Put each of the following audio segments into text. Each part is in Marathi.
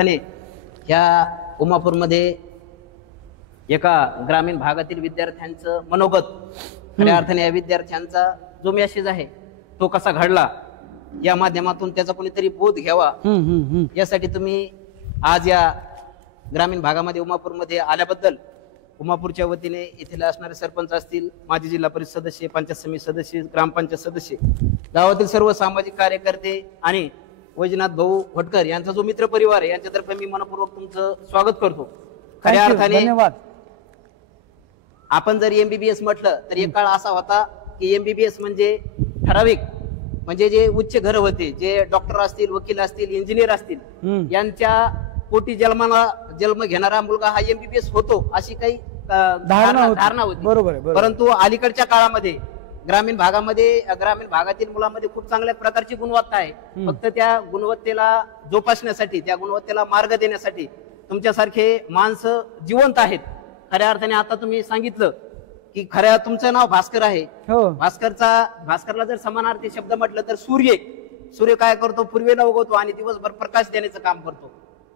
अर्थाने ह्या उमापूरमध्ये एका ग्रामीण भागातील विद्यार्थ्यांचं मनोगत, खऱ्या अर्थाने या विद्यार्थ्यांचा जो मेसेज आहे तो कसा घडला या माध्यमातून त्याचा कोणीतरी बोध घ्यावा यासाठी तुम्ही आज या ग्रामीण भागामध्ये उमापूरमध्ये आल्याबद्दल उमापूरच्या वतीने इथे असणारे सरपंच असतील, माजी जिल्हा परिषद सदस्य, पंचायत समिती सदस्य, ग्रामपंचायत सदस्य, गावातील सर्व सामाजिक कार्यकर्ते आणि वैजनाथ भाऊ भटकर यांचा जो मित्र परिवार आहे यांच्यातर्फे मी मनपूर्वक तुमचं स्वागत करतो. खऱ्या अर्थाने धन्यवाद. आपण जर एमबीबीएस म्हटलं तर एक काळ असा होता की एमबीबीएस म्हणजे ठराविक, म्हणजे जे उच्च घर होते, जे डॉक्टर असतील, वकील असतील, इंजिनियर असतील, यांच्या पोटी जन्म घेणारा मुलगा हा एमबीबीएस होतो अशी काही धारणा होती. बरोबर. परंतु अलीकडच्या काळामध्ये ग्रामीण भागातील मुलांमध्ये खूप चांगल्या प्रकारची गुणवत्ता आहे. फक्त त्या गुणवत्तेला जोपासण्यासाठी, त्या गुणवत्तेला मार्ग देण्यासाठी तुमच्यासारखे माणसं जिवंत आहेत. खऱ्या अर्थाने आता तुम्ही सांगितलं की तुमचं नाव भास्कर आहे. भास्करला जर समानार्थी शब्द म्हटलं तर सूर्य काय करतो, पूर्वेला उगवतो आणि दिवसभर प्रकाश देण्याचं काम करतो.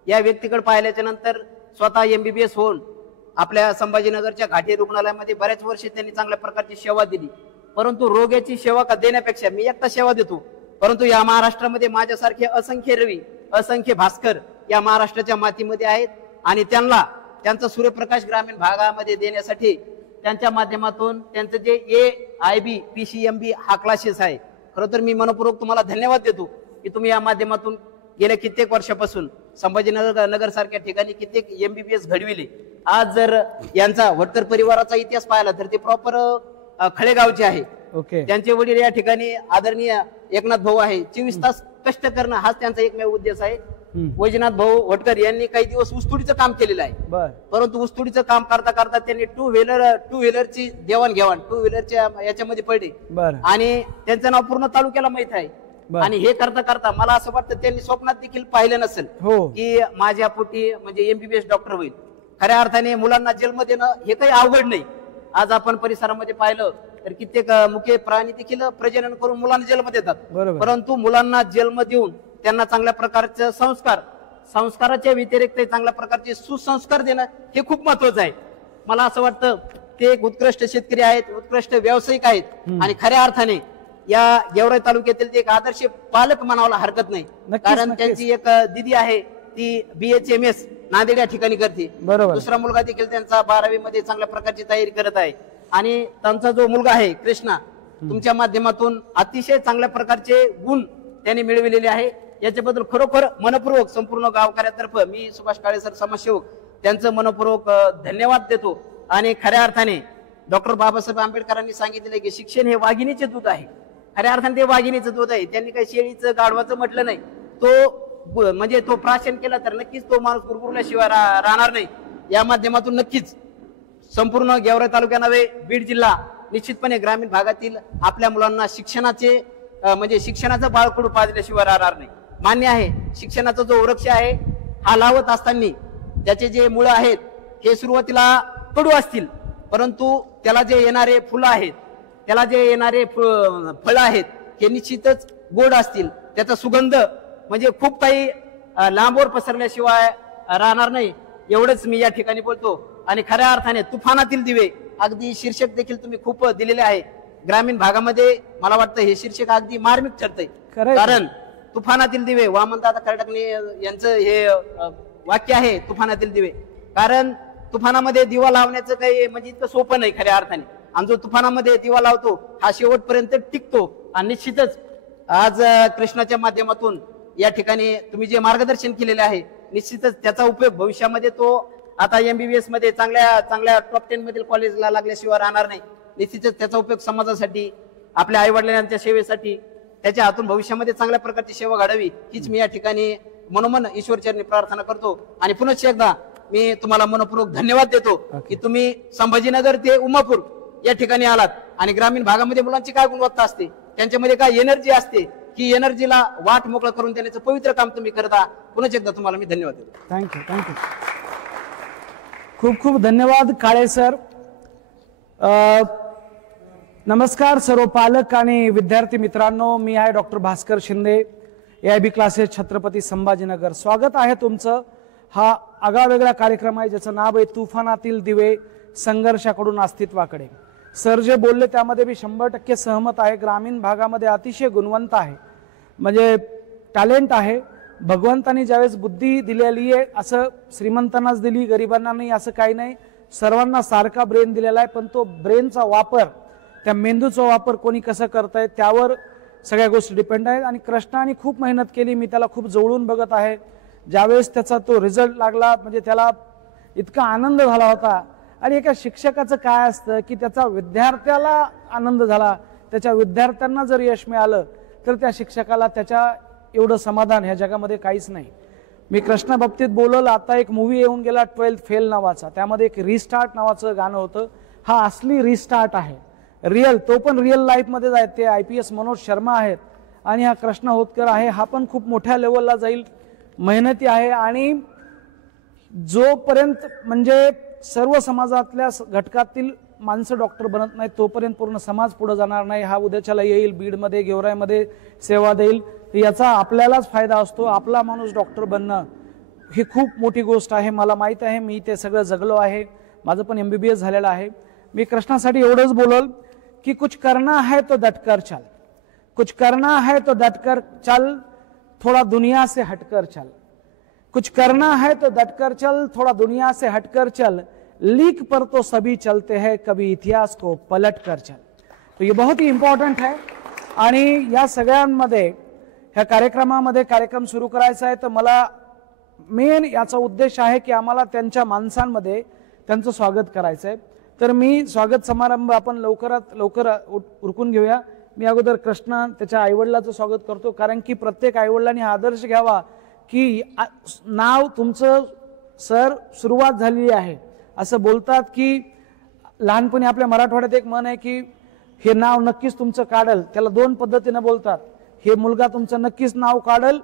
या व्यक्तीकडे पाहिल्याच्या नंतर स्वतः एमबीबीएस होऊन आपल्या संभाजीनगरच्या घाटी रुग्णालयामध्ये बऱ्याच वर्षे त्यांनी चांगल्या प्रकारची सेवा दिली. परंतु रोग्याची सेवा देण्यापेक्षा मी एकटा सेवा देतो, परंतु या महाराष्ट्रामध्ये माझ्यासारखे असंख्य रवी, असंख्य भास्कर या महाराष्ट्राच्या मातीमध्ये आहेत आणि त्यांचा सूर्यप्रकाश ग्रामीण भागामध्ये देण्यासाठी त्यांच्या माध्यमातून त्यांचं जे AIB PCMB हा क्लासेस आहे, खरं तर मी मनपूर्वक तुम्हाला धन्यवाद देतो की तुम्ही या माध्यमातून गेल्या कित्येक वर्षापासून संभाजीनगर सारख्या ठिकाणी कित्येक MBBS घडविले. आज जर यांचा भटकर परिवाराचा इतिहास पाहिला तर ते प्रॉपर खळेगावचे आहे. त्यांचे वडील या ठिकाणी आदरणीय एकनाथ भाऊ आहे. 24 तास कष्ट करणं हाच त्यांचा एकमेव उद्देश आहे. वैजनाथ भाऊ भटकर यांनी काही दिवस ऊसतोडीचं काम केलेलं आहे, परंतु ऊसतोडीचं काम करता करता त्यांनी टू व्हीलरची देवाणघेवाण टू व्हीलरच्या याच्यामध्ये पडली आणि त्यांचं नाव पूर्ण तालुक्याला माहित आहे. आणि हे करता करता मला असं वाटतं त्यांनी स्वप्नात देखील पाहिलं नसेल की माझ्या पोटी म्हणजे MBBS डॉक्टर होईल. खऱ्या अर्थाने मुलांना जन्म देणं हे काही अवघड नाही. आज आपण परिसरामध्ये पाहिलं तर कित्येक मुके प्राणी देखील प्रजनन करून मुलांना जन्म देतात, परंतु मुलांना जन्म देऊन त्यांना चांगल्या प्रकारचे संस्काराच्या व्यतिरिक्त चांगल्या प्रकारचे सुसंस्कार देणं हे खूप महत्वाचं आहे. मला असं वाटतं ते एक उत्कृष्ट शेतकरी आहेत, उत्कृष्ट व्यावसायिक आहेत आणि खऱ्या अर्थाने या गेवराई तालुक्यातील एक आदर्श पालक म्हणायला हरकत नाही. कारण त्यांची एक दिदी आहे ती BHMS नांदेड या ठिकाणी करते. दुसरा मुलगा देखील त्यांचा 12वी मध्ये चांगल्या प्रकारची तयारी करत आहे आणि त्यांचा जो मुलगा आहे कृष्णा, तुमच्या माध्यमातून अतिशय चांगल्या प्रकारचे गुण त्यांनी मिळविलेले आहे. याच्याबद्दल खरोखर मनपूर्वक संपूर्ण गावकऱ्यातर्फे मी सुभाष काळे सर समाजसेवक त्यांचं मनपूर्वक धन्यवाद देतो. आणि खऱ्या अर्थाने डॉक्टर बाबासाहेब आंबेडकरांनी सांगितले की शिक्षण हे वाघिणीचे दूध आहे. खऱ्या अर्थाने ते वाघिणीचं दूध आहे. त्यांनी काही शेळीचं गाढवाचं म्हटलं नाही. तो प्राशन केला तर नक्कीच तो माणूस कुरकुरल्याशिवाय राहणार नाही. या माध्यमातून नक्कीच संपूर्ण गेवराई तालुक्या नव्हे बीड जिल्हा निश्चितपणे ग्रामीण भागातील आपल्या मुलांना शिक्षणाचं बाळकडू पाजल्याशिवाय राहणार नाही. मान्य आहे, शिक्षणाचा जो वृक्ष आहे हा लावत असताना त्याचे जे मुळं आहेत हे सुरुवातीला कडू असतील, परंतु त्याला जे येणारे फुलं आहेत, त्याला जे येणारे फळं आहेत हे निश्चितच गोड असतील. त्याचा सुगंध म्हणजे खूप काही लांबवर पसरल्याशिवाय राहणार नाही. एवढंच मी या ठिकाणी बोलतो. आणि खऱ्या अर्थाने तुफानातील दिवे अगदी शीर्षक देखील तुम्ही खूप दिलेले आहे. ग्रामीण भागामध्ये मला वाटतं हे शीर्षक अगदी मार्मिक ठरतंय. कारण तुफानातील दिवे, वामनदादा कर्डकने यांचं हे वाक्य आहे तुफानातील दिवे. कारण तुफानामध्ये दिवा लावण्याचं काही म्हणजे इतकं सोपं नाही खऱ्या अर्थाने. आणि जो तुफानामध्ये दिवा लावतो हा शेवटपर्यंत टिकतो. आणि निश्चितच आज कृष्णाच्या माध्यमातून या ठिकाणी तुम्ही जे मार्गदर्शन केलेले आहे निश्चितच त्याचा उपयोग भविष्यामध्ये तो आता MBBS मध्ये चांगल्या टॉप 10 मधील कॉलेजला लागल्याशिवाय राहणार नाही. निश्चितच त्याचा उपयोग समाजासाठी, आपल्या आई वडिलांच्या सेवेसाठी, त्याच्या हातून भविष्यामध्ये चांगल्या प्रकारची सेवा घडावी हीच मी या ठिकाणी मनोमन ईश्वरचरणी प्रार्थना करतो. आणि पुनश्च एकदा मी तुम्हाला मनपूर्वक धन्यवाद देतो की तुम्ही संभाजीनगर ते उमापूर या ठिकाणी आलात. आणि ग्रामीण भागामध्ये मुलांची काय गुणवत्ता असते, त्यांच्यामध्ये काय एनर्जी असते, की एनर्जीला वाट मोकळं करून देण्याचं पवित्र काम तुम्ही करता. पुन्हा एकदा तुम्हाला मी धन्यवाद देतो. थँक्यू. खूप खूप धन्यवाद काळे सर. नमस्कार सर्व पालक आणि विद्यार्थी मित्रांनो, मी आहे doctor Bhaskar Shinde, AIB classes Chhatrapati Sambhajinagar. स्वागत आहे तुमचं हा आगळावेगळा कार्यक्रम आहे ज्याचं नाव आहे तुफानातील दिवे संघर्षाकडून अस्तित्वाकडे. सर जे बोलले त्यामध्ये मी 100% सहमत आहे. ग्रामीण भागामध्ये अतिशय गुणवंत आहे, म्हणजे टॅलेंट आहे. भगवंतानी ज्यावेळेस बुद्धी दिलेली आहे, असं श्रीमंतांनाच दिली गरिबांना नाही असं काही नाही, सर्वांना सारखा ब्रेन दिलेला आहे. पण तो ब्रेनचा वापर, त्या मेंदूचा वापर कोणी कसं करताय त्यावर सगळ्या गोष्टी डिपेंड आहेत. आणि कृष्णाने खूप मेहनत केली, मी त्याला खूप जवळून बघत आहे. ज्यावेळेस त्याचा तो रिझल्ट लागला म्हणजे त्याला इतका आनंद झाला होता. आणि एका शिक्षकाचं काय असतं की त्याचा विद्यार्थ्याला आनंद झाला, त्याच्या विद्यार्थ्यांना जर यश मिळालं तर त्या शिक्षकाला त्याच्या एवढं समाधान ह्या जगामध्ये काहीच नाही. मी कृष्णा बाबतीत बोलल, आता एक मूवी येऊन गेला 12th फेल नावाचा, त्यामध्ये एक रिस्टार्ट नावाचं गाणं होतं. हा असली रिस्टार्ट आहे, रिअल, तो पण रिअल लाईफमध्ये जाय. ते IPS मनोज शर्मा आहेत आणि हा कृष्णा होतकर आहे. हा पण खूप मोठ्या लेवलला जाईल, मेहनती आहे. आणि जोपर्यंत म्हणजे सर्व समाजातल्या घटकातील माणसं डॉक्टर बनत नाही तोपर्यंत पूर्ण समाज पुढे जाणार नाही. हा उद्याच्याला येईल, बीडमध्ये गेवराईमध्ये सेवा देईल, याचा आपल्यालाच फायदा असतो. आपला माणूस डॉक्टर बनणं ही खूप मोठी गोष्ट आहे. मला माहीत आहे, मी ते सगळं जगलो आहे, माझं पण MBBS झालेलं आहे. मी कृष्णासाठी एवढंच बोलल की कुछ करना है तो डटकर चल, कुछ करना है तो डटकर चल, थोड़ा दुनिया से हटकर चल, कुछ करना है तो डटकर चल, थोड़ा दुनिया से हटकर चल, लीक पर तो सभी चलते हैं, कभी इतिहास को पलट कर चल. तो ये बहुत ही इम्पॉर्टंट है. आणि या सगळ्यांमध्ये ह्या कार्यक्रमामध्ये कार्यक्रम सुरू करायचा आहे तर मला मेन याचा उद्देश आहे की आम्हाला त्यांच्या माणसांमध्ये त्यांचं स्वागत करायचं आहे. तर मी स्वागत समारंभ आपण लवकरात लवकर उरकून घेऊया. मी अगोदर कृष्णा त्याच्या आईवडिलाचं स्वागत करतो, कारण की प्रत्येक आईवडिलांनी हा आदर्श घ्यावा की नाव तुमचं सर सुरुवात झालेली आहे. असं बोलतात की लहानपणी आपल्या मराठवाड्यात एक म्हण आहे की हे नाव नक्कीच तुमचं काढल. त्याला 2 पद्धतीने बोलतात. हे मुलगा तुमचं नक्कीच नाव काढल,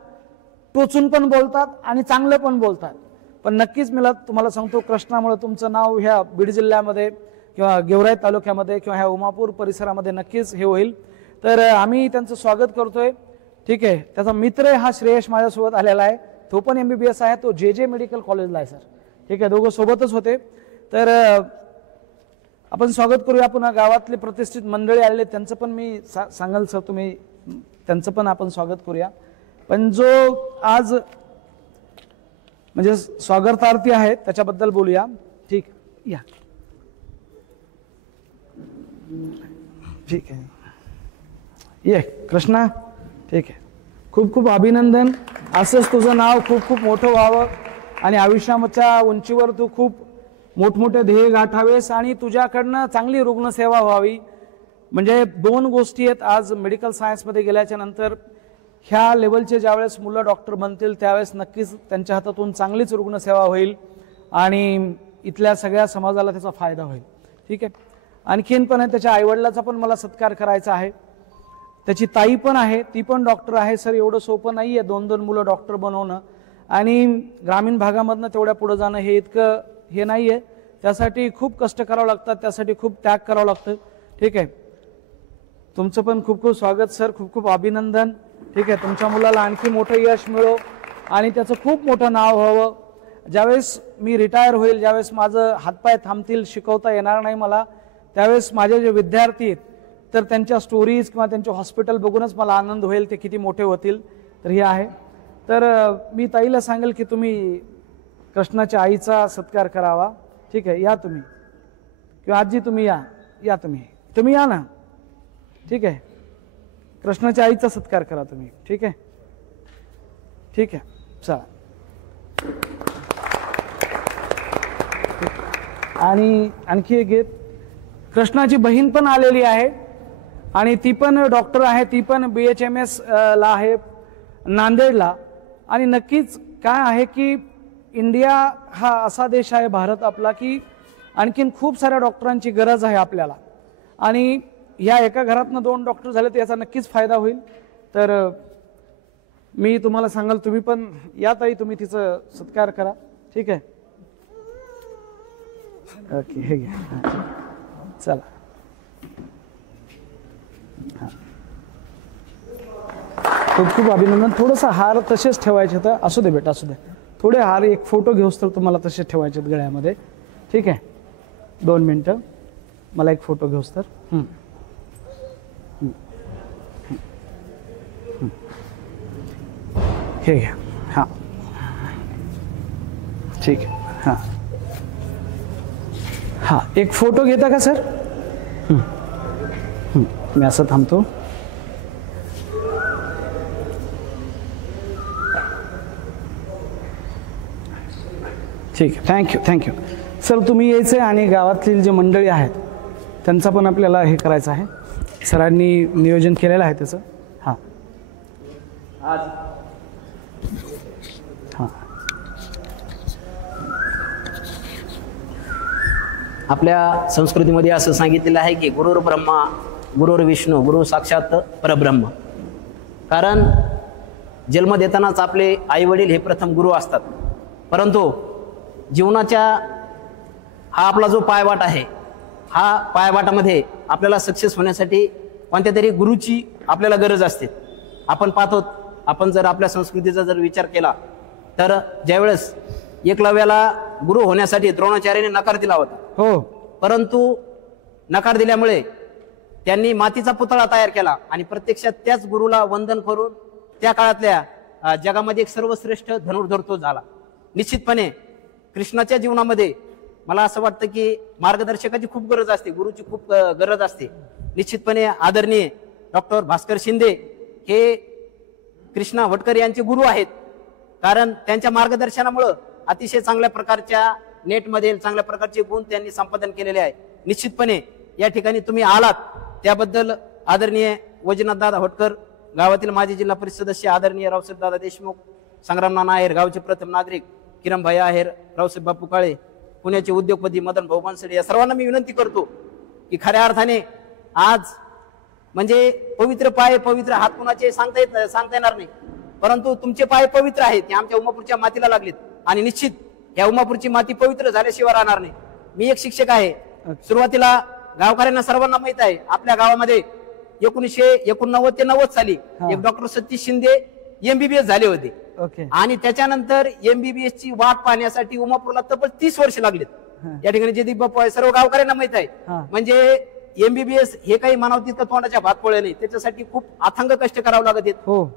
टोचून पण बोलतात आणि चांगलं पण बोलतात. पण नक्कीच मी तुम्हाला सांगतो, कृष्णामुळे तुमचं नाव ह्या बीड जिल्ह्यामध्ये किंवा गेवराई तालुक्यामध्ये किंवा ह्या उमापूर परिसरामध्ये नक्कीच हे होईल. तर आम्ही त्यांचं स्वागत करतोय. ठीक आहे. त्याचा मित्र हा श्रेयश माझ्यासोबत आलेला आहे, तो पण MBBS आहे, तो JJ मेडिकल कॉलेजला आहे सर. ठीक आहे, दोघं सोबतच होते. तर आपण स्वागत करूया. पुन्हा गावातले प्रतिष्ठित मंडळी आलेले त्यांचं पण मी सांगाल सर, तुम्ही त्यांचं पण आपण स्वागत करूया. पण जो आज म्हणजे स्वागतार्थी आहेत त्याच्याबद्दल बोलूया. ठीक या, ठीक आहे, ये कृष्णा. ठीक आहे, खूप खूप अभिनंदन. असंच तुझं नाव खूप खूप मोठं व्हावं आणि आयुष्याच्या उंचीवर तू खूप मोठमोठे ध्येय गाठावेस आणि तुझ्याकडनं चांगली रुग्णसेवा व्हावी. म्हणजे 2 गोष्टी आहेत. आज मेडिकल सायन्समध्ये गेल्याच्या नंतर ह्या लेवलचे ज्यावेळेस मुलं डॉक्टर बनतील त्यावेळेस नक्कीच त्यांच्या हातातून चांगलीच रुग्णसेवा होईल आणि इथल्या सगळ्या समाजाला त्याचा फायदा होईल. ठीक आहे. आणखीन पण आहे, त्याच्या आईवडिलाचा पण मला सत्कार करायचा आहे. त्याची ताई पण आहे, ती पण डॉक्टर आहे. सर एवढं सोपं नाही आहे 2-2 मुलं डॉक्टर बनवणं आणि ग्रामीण भागामधनं तेवढ्या पुढे जाणं हे इतकं हे नाही आहे. त्यासाठी खूप कष्ट करावं लागतात, त्यासाठी खूप त्याग करावं लागतं. ठीक आहे. तुमचं पण खूप खूप स्वागत सर, खूप खूप अभिनंदन. ठीक आहे. तुमच्या मुलाला आणखी मोठं यश मिळो आणि त्याचं खूप मोठं नाव व्हावं. ज्यावेळेस मी रिटायर होईल, ज्यावेळेस माझं हातपाय थांबतील, शिकवता येणार नाही मला, त्यावेळेस माझे जे विद्यार्थी आहेत तर त्यांच्या स्टोरीज किंवा त्यांचे हॉस्पिटल बघूनच मला आनंद होईल, ते किती मोठे होतील. तर हे आहे. तर मी ताईला सांगेल की तुम्ही कृष्णाच्या आईचा सत्कार करावा. ठीक आहे. या तुम्ही, किंवा आजी तुम्ही या, या तुम्ही या ना. ठीक आहे. कृष्णाच्या आईचा सत्कार करा तुम्ही. ठीक आहे. ठीक आहे. चला. आणि आणखी एक गीत, कृष्णाची बहीण पण आलेली आहे आणि ती पण डॉक्टर आहे, ती पण BHMS ला आहे नांदेडला. आणि नक्कीच काय आहे की इंडिया हा असा देश आहे भारत आपला की आणखीन खूप साऱ्या डॉक्टरांची गरज आहे आपल्याला. आणि या एका घरातनं 2 डॉक्टर झाले तर याचा नक्कीच फायदा होईल. तर मी तुम्हाला सांगाल, तुम्ही पण या ताई, तुम्ही तिचं सत्कार करा. ठीक आहे. ओके, हे घ्या. चला. खूप खूप अभिनंदन. थोडंसं हार तसेच ठेवायचे तर असू दे बेटा, असू दे. थोडे हार एक फोटो घेऊस तर तुम्हाला तसे ठेवायचे गळ्यामध्ये. ठीक आहे, 2 मिनटं मला एक फोटो घेऊस तर. हे घ्या. हां ठीक आहे. हां हां एक फोटो घेता का सर? मी असं थांबतो. ठीक आहे, थँक्यू थँक्यू सर. तुम्ही यायचं आहे आणि गावातील जे मंडळी आहेत त्यांचा पण आपल्याला हे करायचं आहे. सरांनी नियोजन केलेलं आहे त्याचं. हां हां आपल्या संस्कृतीमध्ये असं सांगितलेलं आहे की गुरुर ब्रह्मा गुरुर विष्णू गुरु साक्षात परब्रह्म. कारण जन्म देतानाच आपले आई वडील हे प्रथम गुरु असतात. परंतु जीवनाच्या हा आपला जो पायवाट आहे, हा पायवाटामध्ये आपल्याला सक्सेस होण्यासाठी कोणत्या तरी गुरुची आपल्याला गरज असते. आपण पाहतो, आपण जर आपल्या संस्कृतीचा जर विचार केला तर ज्यावेळेस एकलव्याला गुरु होण्यासाठी द्रोणाचार्याने नकार दिला होता. हो, परंतु नकार दिल्यामुळे त्यांनी मातीचा पुतळा तयार केला आणि प्रत्यक्षात त्याच गुरुला वंदन करून त्या काळातल्या जगामध्ये एक सर्वश्रेष्ठ धनुर्धर तो झाला. निश्चितपणे कृष्णाच्या जीवनामध्ये मला असं वाटतं की मार्गदर्शकाची खूप गरज असते, गुरुची खूप गरज असते. निश्चितपणे आदरणीय डॉक्टर भास्कर शिंदे हे कृष्णा वटकर यांचे गुरु आहेत. कारण त्यांच्या मार्गदर्शनामुळं अतिशय चांगल्या प्रकारच्या नेटमध्ये चांगल्या प्रकारचे गुण त्यांनी संपादन केलेले आहे. निश्चितपणे या ठिकाणी तुम्ही आलात त्याबद्दल आदरणीय वैजनाथदादा होटकर, गावातील माजी जिल्हा परिषद सदस्य आदरणीय रावसाहेबदादा देशमुख, संग्रामनाना आहेर गावचे प्रथम नागरिक, किरणभाई आहेर, रावसाहेब बापू काळे, पुण्याचे उद्योगपती मदन भाऊ बनसोडे, या सर्वांना मी विनंती करतो की खऱ्या अर्थाने आज म्हणजे पवित्र पाय पवित्र हात कुणाचे सांगता येणार नाही, परंतु तुमचे पाय पवित्र आहेत हे आमच्या उमापूरच्या मातीला लागलेत आणि निश्चित या उमापूरची माती पवित्र झाल्याशिवाय राहणार नाही. मी एक शिक्षक आहे. सुरुवातीला गावकऱ्यांना सर्वांना माहित आहे आपल्या गावामध्ये 1989 ते 90 साली एक डॉक्टर सतीश शिंदे MBBS झाले होते. आणि त्याच्यानंतर MBBS ची वाट पाहण्यासाठी उमापूरला तब्बल 30 वर्ष लागलेत. या ठिकाणी जयदीप बापू आहे, सर्व गावकऱ्यांना माहित आहे. म्हणजे MBBS हे काही मानव तितकं तोंडाच्या भात पोळे नाही, त्याच्यासाठी खूप अथांग कष्ट करावं लागत आहेत.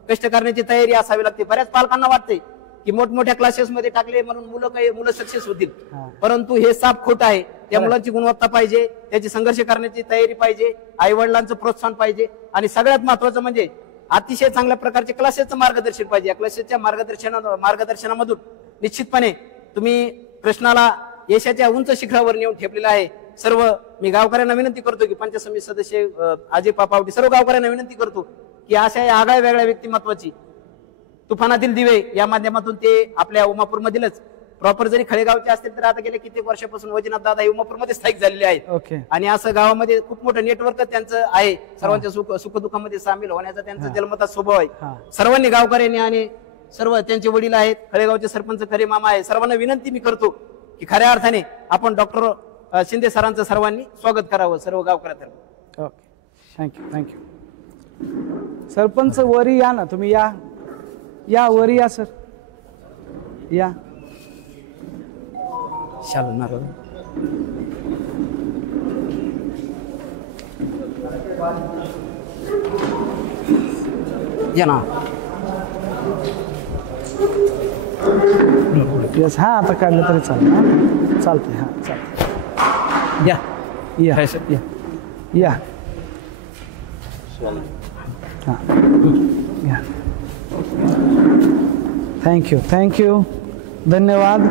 कष्ट करण्याची तयारी असावी लागते. बऱ्याच पालकांना वाटते की मोठमोठ्या क्लासेस मध्ये टाकले म्हणून मुलं सक्सेस होतील, परंतु हे साफ खोट आहे. त्या मुलांची गुणवत्ता पाहिजे, त्याची संघर्ष करण्याची तयारी पाहिजे, आई वडिलांचं प्रोत्साहन पाहिजे आणि सगळ्यात महत्वाचं म्हणजे अतिशय चांगल्या प्रकारचे क्लासेसचं मार्गदर्शन पाहिजे. या क्लासेसच्या मार्गदर्शनामधून निश्चितपणे तुम्ही कृष्णाला यशाच्या उंच शिखरावर नेऊन ठेपलेला आहे. सर्व मी गावकऱ्यांना विनंती करतो की पंचायत समिती सदस्य अजय पापावटी, सर्व गावकऱ्यांना विनंती करतो की अशा या आगळ्या वेगळ्या व्यक्तिमत्वाची तुफानातील दिवे या माध्यमातून ते आपल्या उमापूरमधीलच प्रॉपर जरी खळेगावचे असतील तर आता गेले कित्येक वर्षापासून वैजनाथ दादा उमापूरमध्ये स्थायिक झालेले आहेत. आणि असं गावामध्ये खूप मोठं नेटवर्क त्यांचं आहे. सर्वांच्या सुखदुःखामध्ये सामील होण्याचा त्यांचा जन्मता स्वभाव आहे. सर्वांनी गावकऱ्यांनी आणि सर्व त्यांचे वडील आहेत, खळेगावचे सरपंच खरे मामा आहे, सर्वांना विनंती मी करतो की खऱ्या अर्थाने आपण डॉक्टर शिंदे सरांचं सर्वांनी स्वागत करावं सर्व गावकऱ्यांतर्फे. Thank you thank you. सरपंच वरी या ना, तुम्ही या वरी या सर, या शालणार या ना. येस, हा आता काढलं तरी चालतं. चालतंय, हा चालतंय. या या या हा या. थँक्यू धन्यवाद.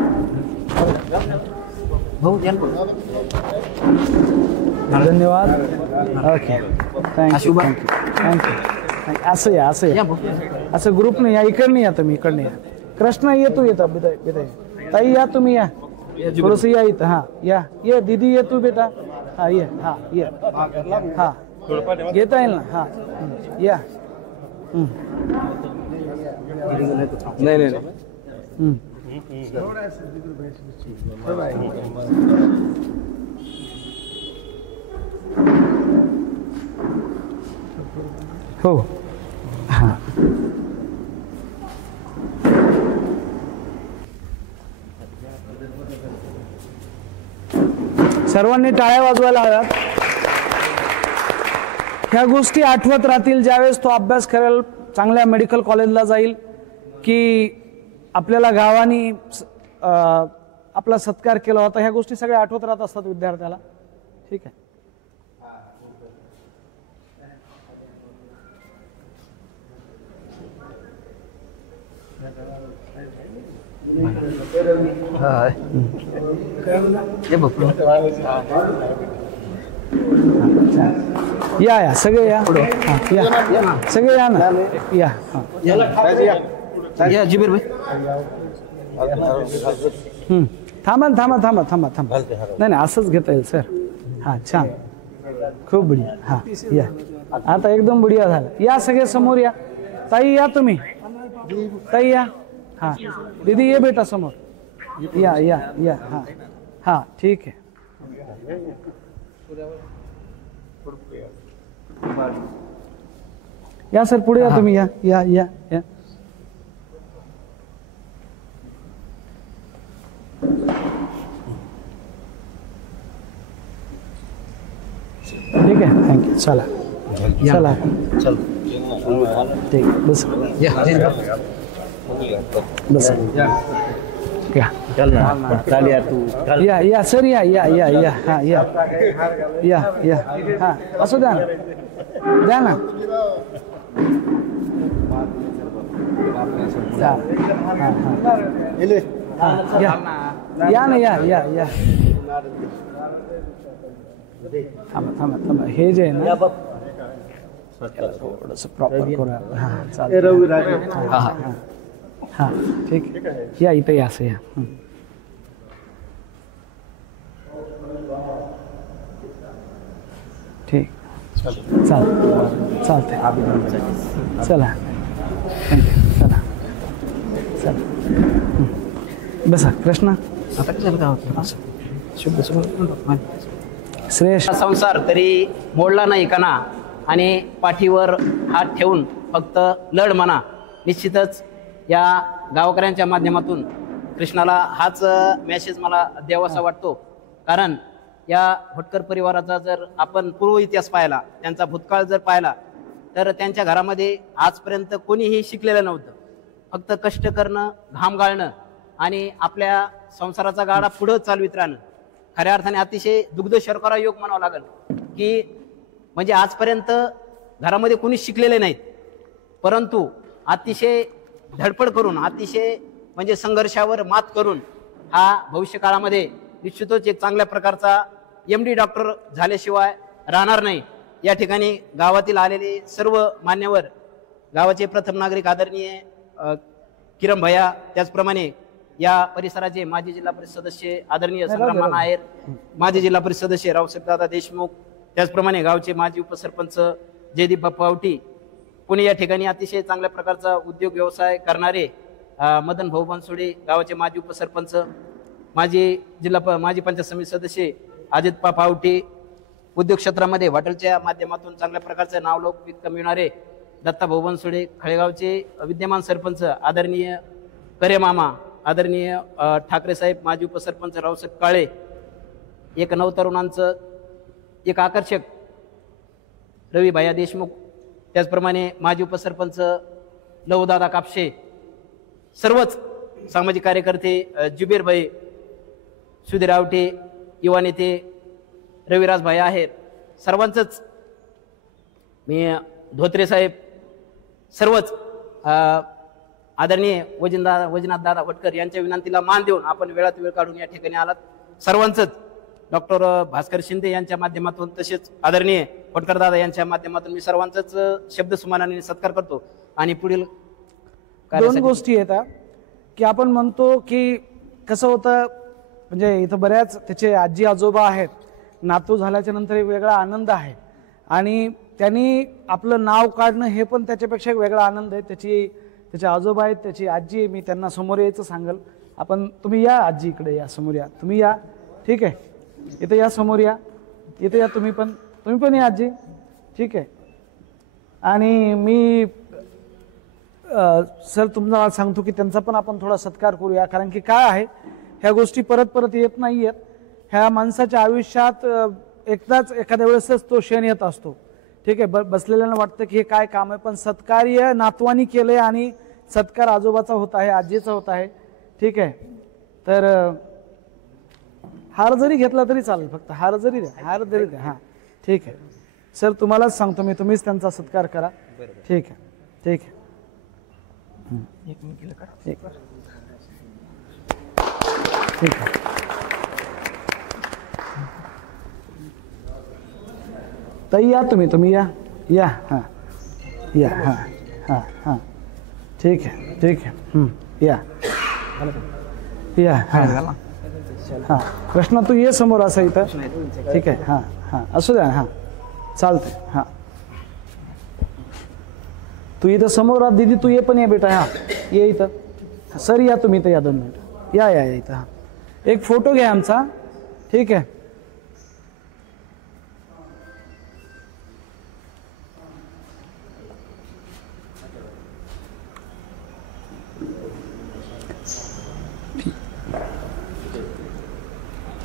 धन्यवाद. Okay, thank you. असं या असं ग्रुपने या. इकडनं या तुम्ही, इकडनं या. कृष्णा ये, तू येता बिदाय ताई, या तुम्ही, या थोडस या इथं. हा या, ये दीदी, ये तू बेटा. हा ये, हा ये, हा घेता येईल ना. हा या. नाही हो. हा सर्वांनी टाळ्या वाजवायला हव्यात. ह्या गोष्टी आठवत राहतील ज्यावेळेस तो अभ्यास करेल, चांगल्या मेडिकल कॉलेजला जाईल, की आपल्याला गावानी आपला सत्कार केला होता. ह्या गोष्टी सगळ्या आठवत राहत असतात विद्यार्थ्याला. ठीक आहे. या सगळे या. या सगळे या ना. या जिबीर भाई थांबा थांबा थांबा थांबा थांबा. नाही असंच घेता येईल सर. हा छान, खूप बढिया. हा या, आता एकदम बढिया झालं. या सगळे समोर या. ताई या, तुम्ही ताई या. हा दीदी ये बेटा समोर. या या या. हा हा ठीक आहे. या सर पुढे या तुम्ही. या या या या. ठीक आहे, थँक्यू. चला चला ठीक. बस बस या या सर. या या या या. हा या या या. हा असं द्या ना, द्या ना. या ना. या या या. थांबा थांबा थांबा. हे जे आहे ना थोडंसं प्रॉपर करूया. हा चालेल. हा हा हा ठीक आहे. या इथं या असं या. ठीक चालतंय. चला थँक्यू. चला चला बसा. कृष्णा श्रेष्ठ संसार तरी मोडला नाही कणा, आणि पाठीवर हात ठेवून फक्त लढ म्हणा. निश्चितच या गावकऱ्यांच्या माध्यमातून कृष्णाला हाच मेसेज मला द्यावासा वाटतो. कारण या भटकर परिवाराचा जर आपण पूर्व इतिहास पाहिला, त्यांचा भूतकाळ जर पाहिला, तर त्यांच्या घरामध्ये आजपर्यंत कोणीही शिकलेलं नव्हतं. फक्त कष्ट करणं, घाम गाळणं आणि आपल्या संसाराचा गाडा पुढं चालवित राहणं. खऱ्या अर्थाने अतिशय दुग्ध शर्करा योग म्हणावं लागेल, की म्हणजे आजपर्यंत घरामध्ये कोणी शिकलेले नाहीत, परंतु अतिशय धडपड करून, अतिशय म्हणजे संघर्षावर मात करून हा भविष्य काळामध्ये निश्चितच एक चांगल्या प्रकारचा MD डॉक्टर झाल्याशिवाय राहणार नाही. या ठिकाणी गावातील आलेले सर्व मान्यवर, गावाचे प्रथम नागरिक आदरणीय किरण भैया, त्याचप्रमाणे या परिसराचे माजी जिल्हा परिषद सदस्य आदरणीय संग्राम नायर, माजी जिल्हा परिषद सदस्य रावसाहेबदादा देशमुख, त्याचप्रमाणे गावचे माजी उपसरपंच जयदीप बाप्पा आवटी, पुणे या ठिकाणी अतिशय चांगल्या प्रकारचा उद्योग व्यवसाय करणारे मदन भाऊ बनसोडे, गावाचे माजी उपसरपंच, माजी पंचायत समिती सदस्य अजित बाप्पा आवटी, उद्योग क्षेत्रामध्ये हॉटेलच्या माध्यमातून चांगल्या प्रकारचं नावलौकिक कमविणारे दत्ता भाऊ बनसोडे, खळेगावचे विद्यमान सरपंच आदरणीय करे मामा, आदरणीय ठाकरे साहेब, माजी उपसरपंच रावसाहेब काळे, एक नवतरुणांचं एक आकर्षक रवी भैया देशमुख, त्याचप्रमाणे माजी उपसरपंच लवदादा कापशे, सर्वच सामाजिक कार्यकर्ते, जुबेर भाई, सुधीर आवटे, युवा नेते रविराज भाई आहेर, सर्वांचंच मी धोत्रे साहेब, सर्वच आदरणीय वजनाथ दादा भटकर यांच्या विनंतीला मान देऊन आपण वेळात वेळ काढून या ठिकाणी आलात. सर्वांचंच डॉक्टर भास्कर शिंदे यांच्या माध्यमातून, तसेच आदरणीय भटकर दादा यांच्या माध्यमातून मी सर्वांचाच शब्द सुमानाने सत्कार करतो. आणि पुढील दोन गोष्टी येतात की आपण म्हणतो की कसं होतं, म्हणजे इथं बऱ्याच त्याचे आजी आजोबा आहेत, नातू झाल्याच्या नंतर एक वेगळा आनंद आहे, आणि त्यांनी आपलं नाव काढणं हे पण त्याच्यापेक्षा एक वेगळा आनंद आहे. त्याचे आजोबा आहेत, त्याची आजी आहे, मी त्यांना समोर यायचं सांगल. आपण तुम्ही या आजी, इकडे या, समोर या, तुम्ही या, ठीक आहे, इथं या, समोर या, इथं या, तुम्ही पण या आजी, ठीक आहे. आणि मी सर तुम्हाला सांगतो की त्यांचा पण आपण थोडा सत्कार करूया, कारण की काय आहे, ह्या गोष्टी परत परत येत नाहीयेत. ह्या माणसाच्या आयुष्यात एकदाच एखाद्या वेळेसच तो क्षण येत असतो. ठीक आहे, बसलेल्यांना वाटतं की हे काय काम आहे, पण सत्कार्य नातवानी केलंय आणि सत्कार आजोबाचा होत आहे, आजीचा होत आहे. ठीक आहे, तर हार जरी घेतला तरी चालेल, फक्त हार जरी द्या, हार जरी द्या. हां ठीक आहे सर, तुम्हालाच सांगतो मी, तुम्हीच त्यांचा सत्कार करा. ठीक आहे, ठीक आहे. ठीक आहे. ताई या, तुम्ही या या. हां या. हां हां हां ठीक आहे, ठीक आहे. या या. हां हां कृष्णा तू ये समोर असं इथं. ठीक आहे. हां हां असू द्या. हां चालतंय. हां तू इथं समोर, दीदी तू ये पण ये बेटा. हां ये इथं. सर या तुम्ही इथं या, 2 मिनिट या या इथं. हां एक फोटो घ्या आमचा. ठीक आहे.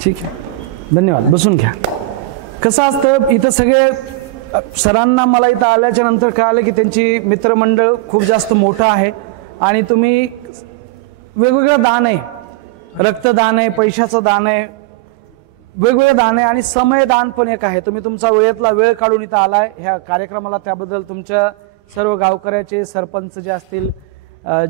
ठीक आहे, धन्यवाद. बसून घ्या. कसं असतं इथं सगळे सरांना मला इथं आल्याच्या नंतर कळालं की त्यांची मित्रमंडळ खूप जास्त मोठं आहे आणि तुम्ही वेगवेगळं दान आहे, रक्तदान आहे, पैशाचं दान आहे, वेगवेगळं दान आहे आणि समयदान पण एक आहे. तुम्ही तुमचा वेळेतला वेळ काढून इथं आलाय ह्या कार्यक्रमाला, त्याबद्दल तुमच्या सर्व गावकऱ्याचे, सरपंच जे असतील,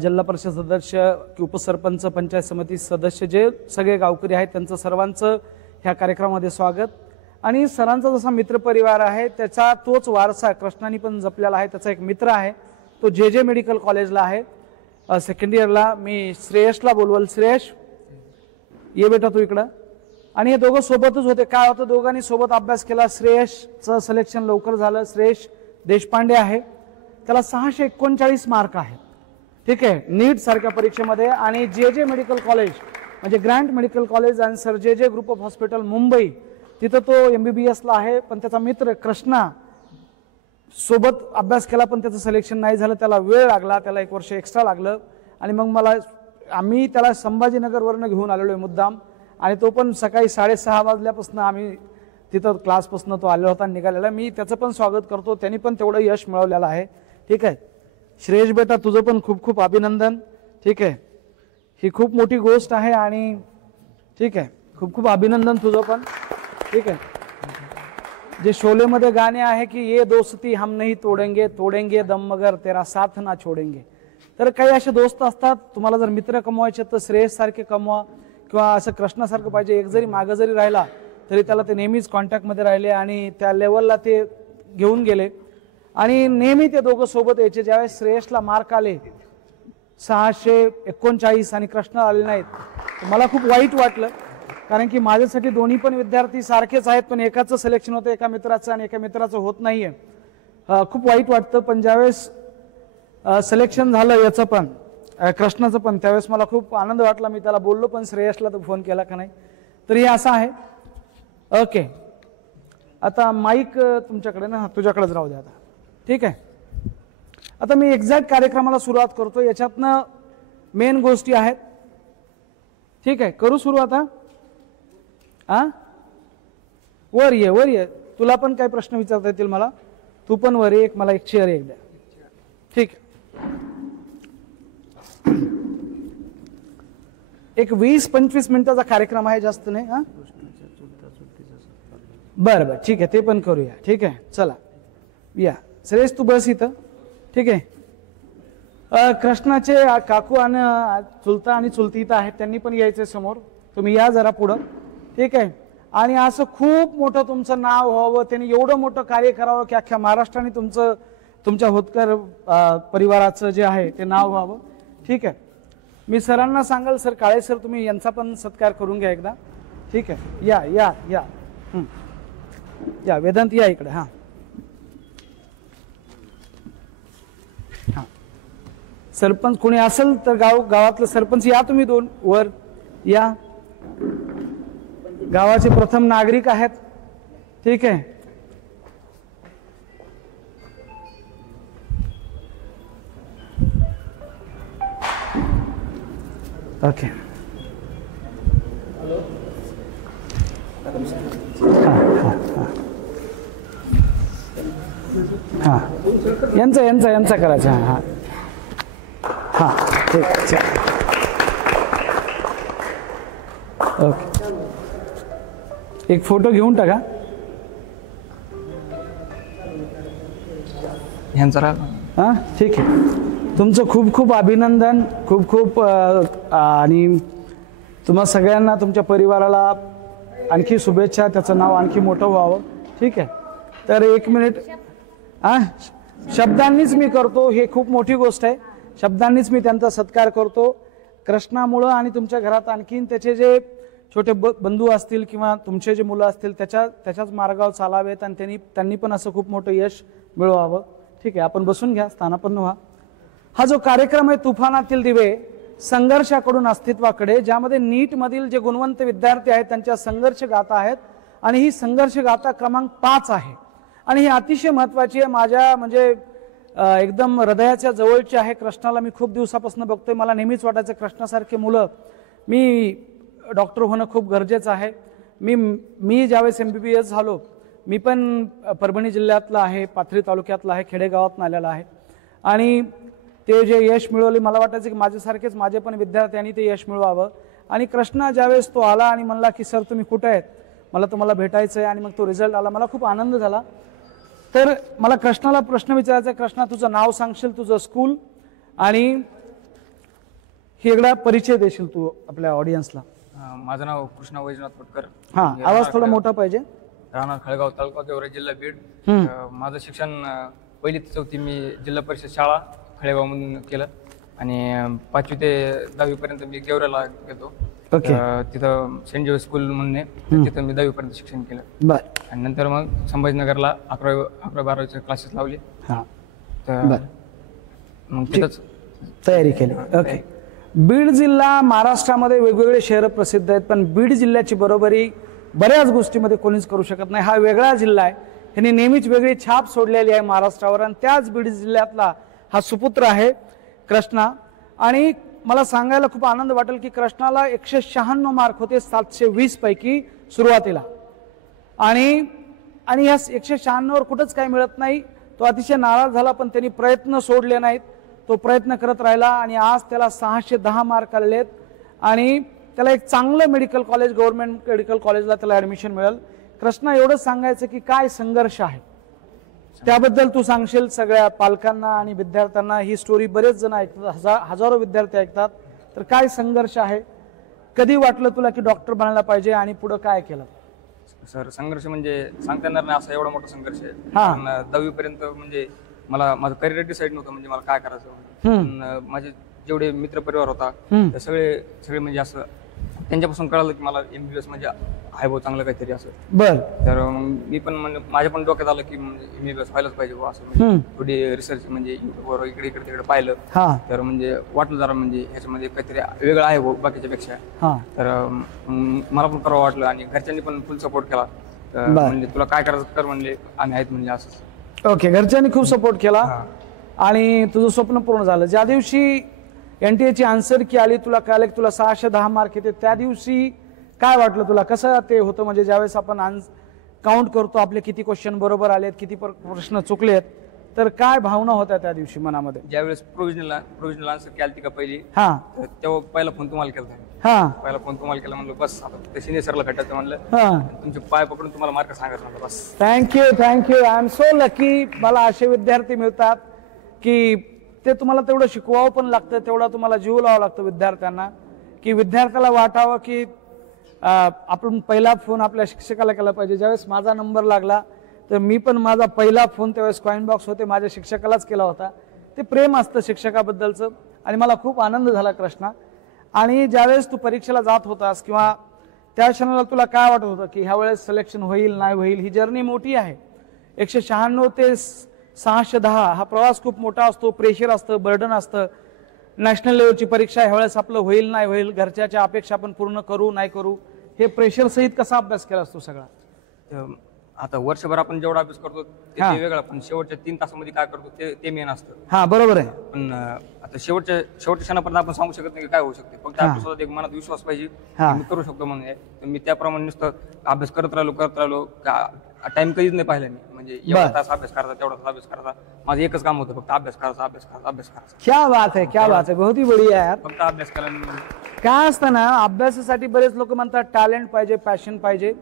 जिल्हा परिषद सदस्य, उपसरपंच, पंचायत समिती सदस्य, जे सगळे गावकरी आहेत त्यांचं सर्वांचं ह्या कार्यक्रमामध्ये स्वागत. आणि सरांचा जसा मित्रपरिवार आहे त्याचा तोच वारसा कृष्णानी पण जपलेला आहे. त्याचा एक मित्र आहे, तो जे मेडिकल कॉलेजला आहे, 2nd इयरला. मी श्रेयसला बोलवल. श्रेयस ये बेटा तू इकडं. आणि हे दोघं सोबतच होते. काय होतं, दोघांनी सोबत अभ्यास केला. श्रेयसचं सिलेक्शन लवकर झालं. श्रेयस देशपांडे आहे, त्याला 639 मार्क आहेत. ठीक आहे, नीट सारख्या परीक्षेमध्ये. आणि जे मेडिकल कॉलेज म्हणजे ग्रँट मेडिकल कॉलेज आणि सर जे ग्रुप ऑफ हॉस्पिटल मुंबई, तिथं तो MBBSला आहे. पण त्याचा मित्र कृष्णा सोबत अभ्यास केला पण त्याचं सिलेक्शन नाही झालं, त्याला वेळ लागला, त्याला 1 वर्ष एक्स्ट्रा लागलं. आणि मग आम्ही त्याला संभाजीनगरवरनं घेऊन आलेलो आहे मुद्दाम. आणि तो पण सकाळी 6:30 वाजल्यापासून आम्ही तिथं क्लासपासून तो आलेला होता, निघालेला. मी त्याचं पण स्वागत करतो, त्यांनी पण तेवढं यश मिळवलेलं आहे. ठीक आहे श्रेयस बेटा, तुझं पण खूप खूप अभिनंदन. ठीक आहे, ही खूप मोठी गोष्ट आहे आणि ठीक आहे, खूप खूप अभिनंदन तुझं पण. ठीक आहे, जे शोलेमध्ये गाणे आहे की ये दोस्ती हम नहीं तोडेंगे, तोडेंगे दम मगर तेरा साथ ना छोडेंगे. तर काही असे दोस्त असतात, तुम्हाला जर मित्र कमवायचे तर श्रेयस सारखे कमवा किंवा असं कृष्णासारखं पाहिजे. एक जरी मागं जरी राहिला तरी त्याला ते नेहमीच कॉन्टॅक्टमध्ये राहिले आणि त्या लेवलला ते घेऊन गेले. आणि नेहमी ते दोघं सोबत यायचे. ज्यावेळेस श्रेयसला मार्क आले 639 आणि कृष्णा आले नाहीत, मला खूप वाईट वाटलं. कारण की माझ्यासाठी दोन्ही पण विद्यार्थी सारखेच आहेत, पण एकाचं सिलेक्शन होतं एका मित्राचं आणि एका मित्राचं होत नाहीये. खूप वाईट वाटतं. पण ज्यावेळेस सिलेक्शन झालं याचं पण, कृष्णाचं पण, त्यावेळेस मला खूप आनंद वाटला. मी त्याला बोललो पण श्रेयसला तर फोन केला का नाही. तर हे असं आहे. ओके, आता माईक तुमच्याकडे ना, तुझ्याकडेच राहू द्या आता. ठीक आहे, आता मी एक्झॅक्ट कार्यक्रमाला सुरुवात करतो. याच्यातनं मेन गोष्टी आहेत. ठीक आहे, करू सुरू आता. वर ये. तुला पण काही प्रश्न विचारता येतील मला. तू पण वर ये. मला एक चेअर एक द्या. ठीक आहे, एक 20-25 मिनिटाचा कार्यक्रम आहे, जास्त नाही. बरं ठीक आहे, ते पण करूया. ठीक आहे, चला या. श्रेयस तू बस इथं. ठीक आहे, कृष्णाचे काकू आणि चुलता आणि चुलती इथं आहेत, त्यांनी पण यायचे समोर. तुम्ही या जरा पुढं. ठीक आहे, आणि असं खूप मोठं तुमचं नाव व्हावं, त्यांनी एवढं मोठं कार्य करावं की अख्ख्या महाराष्ट्राने तुमच्या होतकर परिवाराचं जे आहे ते नाव व्हावं. ठीक आहे, मी सरांना सांगाल, सर काळे सर तुम्ही यांचा पण सत्कार करून घ्या एकदा. ठीक आहे, या या या या वेदांत या इकडे. हां हां सरपंच कोणी असेल तर गावातलं सरपंच या, तुम्ही 2 वर या. गावाचे प्रथम नागरिक आहेत. ठीक आहे, ओके. हां यांचा करायचं. हां हां ठीक आहे. ओके, एक फोटो घेऊन टाका. हां ठीक आहे. तुमचं खूप खूप अभिनंदन, खूप खूप आणि तुम्हा सगळ्यांना तुमच्या परिवाराला आणखी शुभेच्छा. त्याचं नाव आणखी मोठं व्हावं. ठीक आहे. तर 1 मिनिट. शब्दांनीच मी करतो, हे खूप मोठी गोष्ट आहे. शब्दांनीच मी त्यांचा सत्कार करतो. कृष्णामुळं आणि तुमच्या घरात आणखीन त्याचे जे छोटे बंधू असतील किंवा तुमचे जे मुलं असतील त्याच्याच मार्गावर चालावेत आणि त्यांनी पण असं खूप मोठं यश मिळवावं. ठीक आहे, आपण बसून घ्या, स्थानापन्न व्हा. हा जो कार्यक्रम आहे तुफानातील दिवे, संघर्षाकडून अस्तित्वाकडे, ज्यामध्ये नीट मधील जे गुणवंत विद्यार्थी आहेत त्यांच्या संघर्ष गाथा आहेत आणि ही संघर्ष गाथा क्रमांक 5 आहे आणि ही अतिशय महत्वाची आहे. माझ्या म्हणजे एकदम हृदयाच्या जवळची आहे. कृष्णाला मी खूप दिवसापासून बघतोय. मला नेहमीच वाटायचं कृष्णासारखे मुलं, मी डॉक्टर होणं खूप गरजेचं आहे. मी ज्यावेळेस MBBS झालो, मी पण परभणी जिल्ह्यातला आहे, पाथरी तालुक्यातला आहे, खेडेगावातून आलेला आहे आणि ते जे यश मिळवले, मला वाटायचं की माझ्यासारखेच माझे पण विद्यार्थ्यांनी ते यश मिळवावं. आणि कृष्णा ज्यावेळेस तो आला आणि म्हणला की सर तुम्ही कुठे आहेत, मला तुम्हाला भेटायचं आहे, आणि मग तो रिझल्ट आला, मला खूप आनंद झाला. तर मला कृष्णाला प्रश्न विचारायचा आहे. कृष्णा, तुझं नाव सांगशील, तुझं स्कूल आणि हे एकदा परिचय देशील तू आपल्या ऑडियन्सला? माझं नाव कृष्णा वैजनाथ पटकर. हां, आवाज थोडा मोठा पाहिजे. राहणार खळगाव, तालुका गेवराई, जिल्हा बीड. माझं शिक्षण 1ली ते 4थी मी जिल्हा परिषद शाळा खळेगावमधून केलं आणि 5वी ते 10वी पर्यंत मी गेवराईला गेलो. तिथं सेंट जोसेफ स्कूल म्हणून आहे, तिथं मी 10वी पर्यंत शिक्षण केलं. आणि नंतर मग संभाजीनगरला 11वी-12वीचे क्लासेस लावले. मग तिथंच तयारी केली. ओके. बीड जिल्हा महाराष्ट्रामध्ये वेगवेगळे शहर प्रसिद्ध आहेत, पण बीड जिल्ह्याची बरोबरी बऱ्याच गोष्टीमध्ये कोणीच करू शकत नाही. हा वेगळा जिल्हा आहे, त्यांनी नेहमीच वेगळी छाप सोडलेली आहे महाराष्ट्रावर, आणि त्याच बीड जिल्ह्यातला हा सुपुत्र आहे कृष्णा. आणि मला सांगायला खूप आनंद वाटेल की कृष्णाला 196 मार्क होते 720 पैकी सुरुवातीला, आणि या 196 वर कुठंच काही मिळत नाही. तो अतिशय नाराज झाला, पण त्यांनी प्रयत्न सोडले नाहीत. तो प्रयत्न करत राहिला आणि आज त्याला 610 मार्क आलेले आहेत आणि त्याला एक चांगलं मेडिकल कॉलेज, गव्हर्नमेंट मेडिकल कॉलेजला त्याला ऍडमिशन मिळेल. कृष्णा, एवढंच सांगायचं की काय संघर्ष आहे त्याबद्दल तू सांगशील सगळ्या पालकांना आणि विद्यार्थ्यांना? ही स्टोरी बरेच जण ऐकतात, हजारो विद्यार्थी ऐकतात. तर काय संघर्ष आहे? कधी वाटलं तुला की डॉक्टर बनायला पाहिजे आणि पुढे काय केलं? सर, संघर्ष म्हणजे सांगता येणार नाही, असा एवढा मोठा संघर्ष आहे. 10वी पर्यंत म्हणजे मला माझं करिअर डिसाईड नव्हतं, म्हणजे मला काय करायचं. माझे जेवढे मित्र परिवार होता ते सगळे म्हणजे असं त्यांच्यापासून कळालं की मला MBBS म्हणजे आहे भाऊ चांगलं काहीतरी असं. तर मी पण म्हणजे माझ्या पण डोक्यात आलं की MBBS व्हायलाच पाहिजे असं. म्हणजे थोडी रिसर्च म्हणजे युट्यूबवर इकडे तिकडे पाहिलं, तर म्हणजे वाटलं जरा म्हणजे ह्याच्यामध्ये काहीतरी वेगळं आहे भाऊ बाकीच्या पेक्षा. तर मला पण परवा वाटलं आणि घरच्यांनी पण फुल सपोर्ट केला. म्हणजे तुला काय करायचं कर म्हणले, आम्ही आहेत म्हणजे असं. ओके, घरच्यांनी खूप सपोर्ट केला आणि तुझं स्वप्न पूर्ण झालं. ज्या दिवशी NTA ची आन्सर की आली, तुला कळलं की तुला 610 मार्क येते, त्या दिवशी काय वाटलं तुला? कसं ते होतं म्हणजे ज्यावेळेस आपण काउंट करतो आपले किती क्वेश्चन बरोबर आलेत, किती प्रश्न चुकलेत, तर काय भावना होत्या त्या दिवशी मनामध्ये? ज्यावेळेस प्रोव्हिजनल आन्सर की आली का पहिली, तेव्हा पहिला फोन तुम्हाला केला. पहिला फोन तुम्हाला केला, म्हणलं बस आता सिनियर सरला भेटायचं, म्हणलं तुमचे पाय पकडून तुम्हाला मार्क सांगायचं, म्हणलं बस. Thank you. I am so lucky. मला असे विद्यार्थी मिळतात की ते तुम्हाला तेवढं शिकवावं पण लागतं, तेवढा तुम्हाला जीव लावावं लागतं विद्यार्थ्यांना, की विद्यार्थ्याला वाटावं की आपण पहिला फोन आपल्या शिक्षकाला केला पाहिजे. ज्यावेळेस माझा नंबर लागला तर मी पण माझा पहिला फोन त्यावेळेस कॉइन बॉक्स होते माझ्या शिक्षकालाच केला होता. ते प्रेम असतं शिक्षकाबद्दलचं आणि मला खूप आनंद झाला कृष्णा. आणि ज्यावेळेस तू परीक्षेला जात होतास किंवा त्या क्षणाला तुला काय वाटत होतं की ह्या वेळेस सिलेक्शन होईल नाही होईल? ही जर्नी मोठी आहे. 196 ते 610 हा प्रवास खूप मोठा असतो, प्रेशर असतं, बर्डन असतं. नॅशनल लेवलची परीक्षा ह्यावेळेस आपलं होईल नाही होईल, घरच्याच्या अपेक्षा आपण पूर्ण करू नाही करू, हे प्रेशर सहित कसा अभ्यास केला असतो सगळा? आता वर्षभर आपण जेवढा अभ्यास करतो ते वेगळा, पण शेवटच्या 3 तासामध्ये काय करतो ते मेन असतं. हा बरोबर आहे. पण आता शेवटच्या क्षणापर्यंत आपण सांगू शकत नाही की काय होऊ शकते. फक्त आपल्यासोबत एक मनात विश्वास पाहिजे मी करू शकतो म्हणून. मी त्याप्रमाणे नुसतं अभ्यास करत राहिलो. टाइम कधीच नाही पाहिला मी. म्हणजे एवढा तास अभ्यास करायचा, तेवढा तास अभ्यास करायचा. माझं एकच काम होतं, फक्त अभ्यास करायचा. क्या बात आहे, बहुत ही बढिया यार. फक्त अभ्यास केला. काय असतं ना, अभ्यासासाठी बरेच लोक म्हणतात टॅलेंट पाहिजे, पॅशन पाहिजे.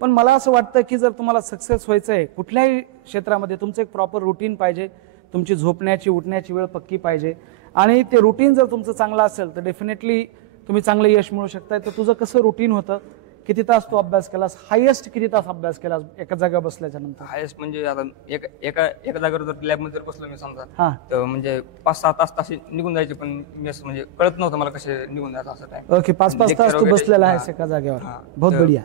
पण मला असं वाटतं की जर तुम्हाला सक्सेस व्हायचं आहे कुठल्याही क्षेत्रामध्ये, तुमचं एक प्रॉपर रुटीन पाहिजे. तुमची झोपण्याची उठण्याची वेळ पक्की पाहिजे. आणि ते रुटीन जर तुमचं चांगलं असेल तर डेफिनेटली तुम्ही चांगलं यश मिळवू शकताय. तर तुझं कसं रुटीन होतं? किती तास तू अभ्यास केलास? हायेस्ट किती तास अभ्यास केलास एका जागा बसल्याच्या नंतर? हायेस्ट म्हणजे आता एका जागेवर जर लॅबमध्ये जर बसलो मी समजा, तर म्हणजे 5-6 तास तसे निघून जायचे. पण मी म्हणजे कळत नव्हतं मला कसे निघून जायचं असं टाइम. ओके, 5-5 तास तू बसलेला आहेस एका जागेवर. बहुत बढिया.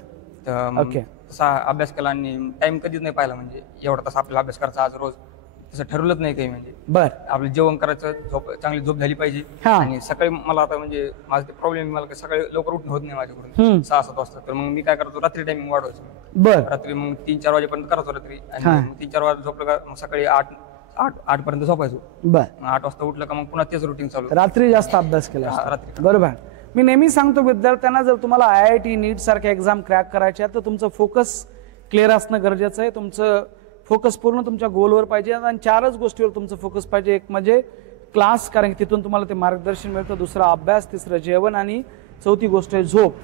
ओके, तसा अभ्यास केला आणि टाइम कधीच नाही पाहिला. म्हणजे एवढा तास आपल्याला अभ्यास करायचा आज रोज तसं ठरवलंच नाही काही. म्हणजे आपलं जेवण करायचं, चांगली झोप झाली पाहिजे. आणि सकाळी मला आता म्हणजे माझा प्रॉब्लेम, मला सकाळी लवकर उठणं होत नाही माझ्याकडून 6-7 वाजता. तर मग मी काय करतो, रात्री टायमिंग वाढवायचो. रात्री मग 3-4 वाजेपर्यंत करायचो रात्री. आणि 3-4 वाजता झोपलं का मग सकाळी 8 पर्यंत झोपायचो. 8 वाजता उठलं का मग पुन्हा तेच रुटीन चालू. रात्री जास्त अभ्यास केला रात्री. बरोबर. मी नेहमी सांगतो विद्यार्थ्यांना, जर तुम्हाला IIT नीट सारख्या एक्झाम क्रॅक करायच्या तर तुमचं फोकस क्लिअर असणं गरजेचं आहे. तुमचं फोकस पूर्ण तुमच्या गोलवर पाहिजे. आणि 4च गोष्टीवर तुमचं फोकस पाहिजे. एक म्हणजे क्लास, कारण की तिथून तुम्हाला ते मार्गदर्शन मिळतं. दुसरा अभ्यास, तिसरं जेवण आणि चौथी गोष्ट आहे झोप.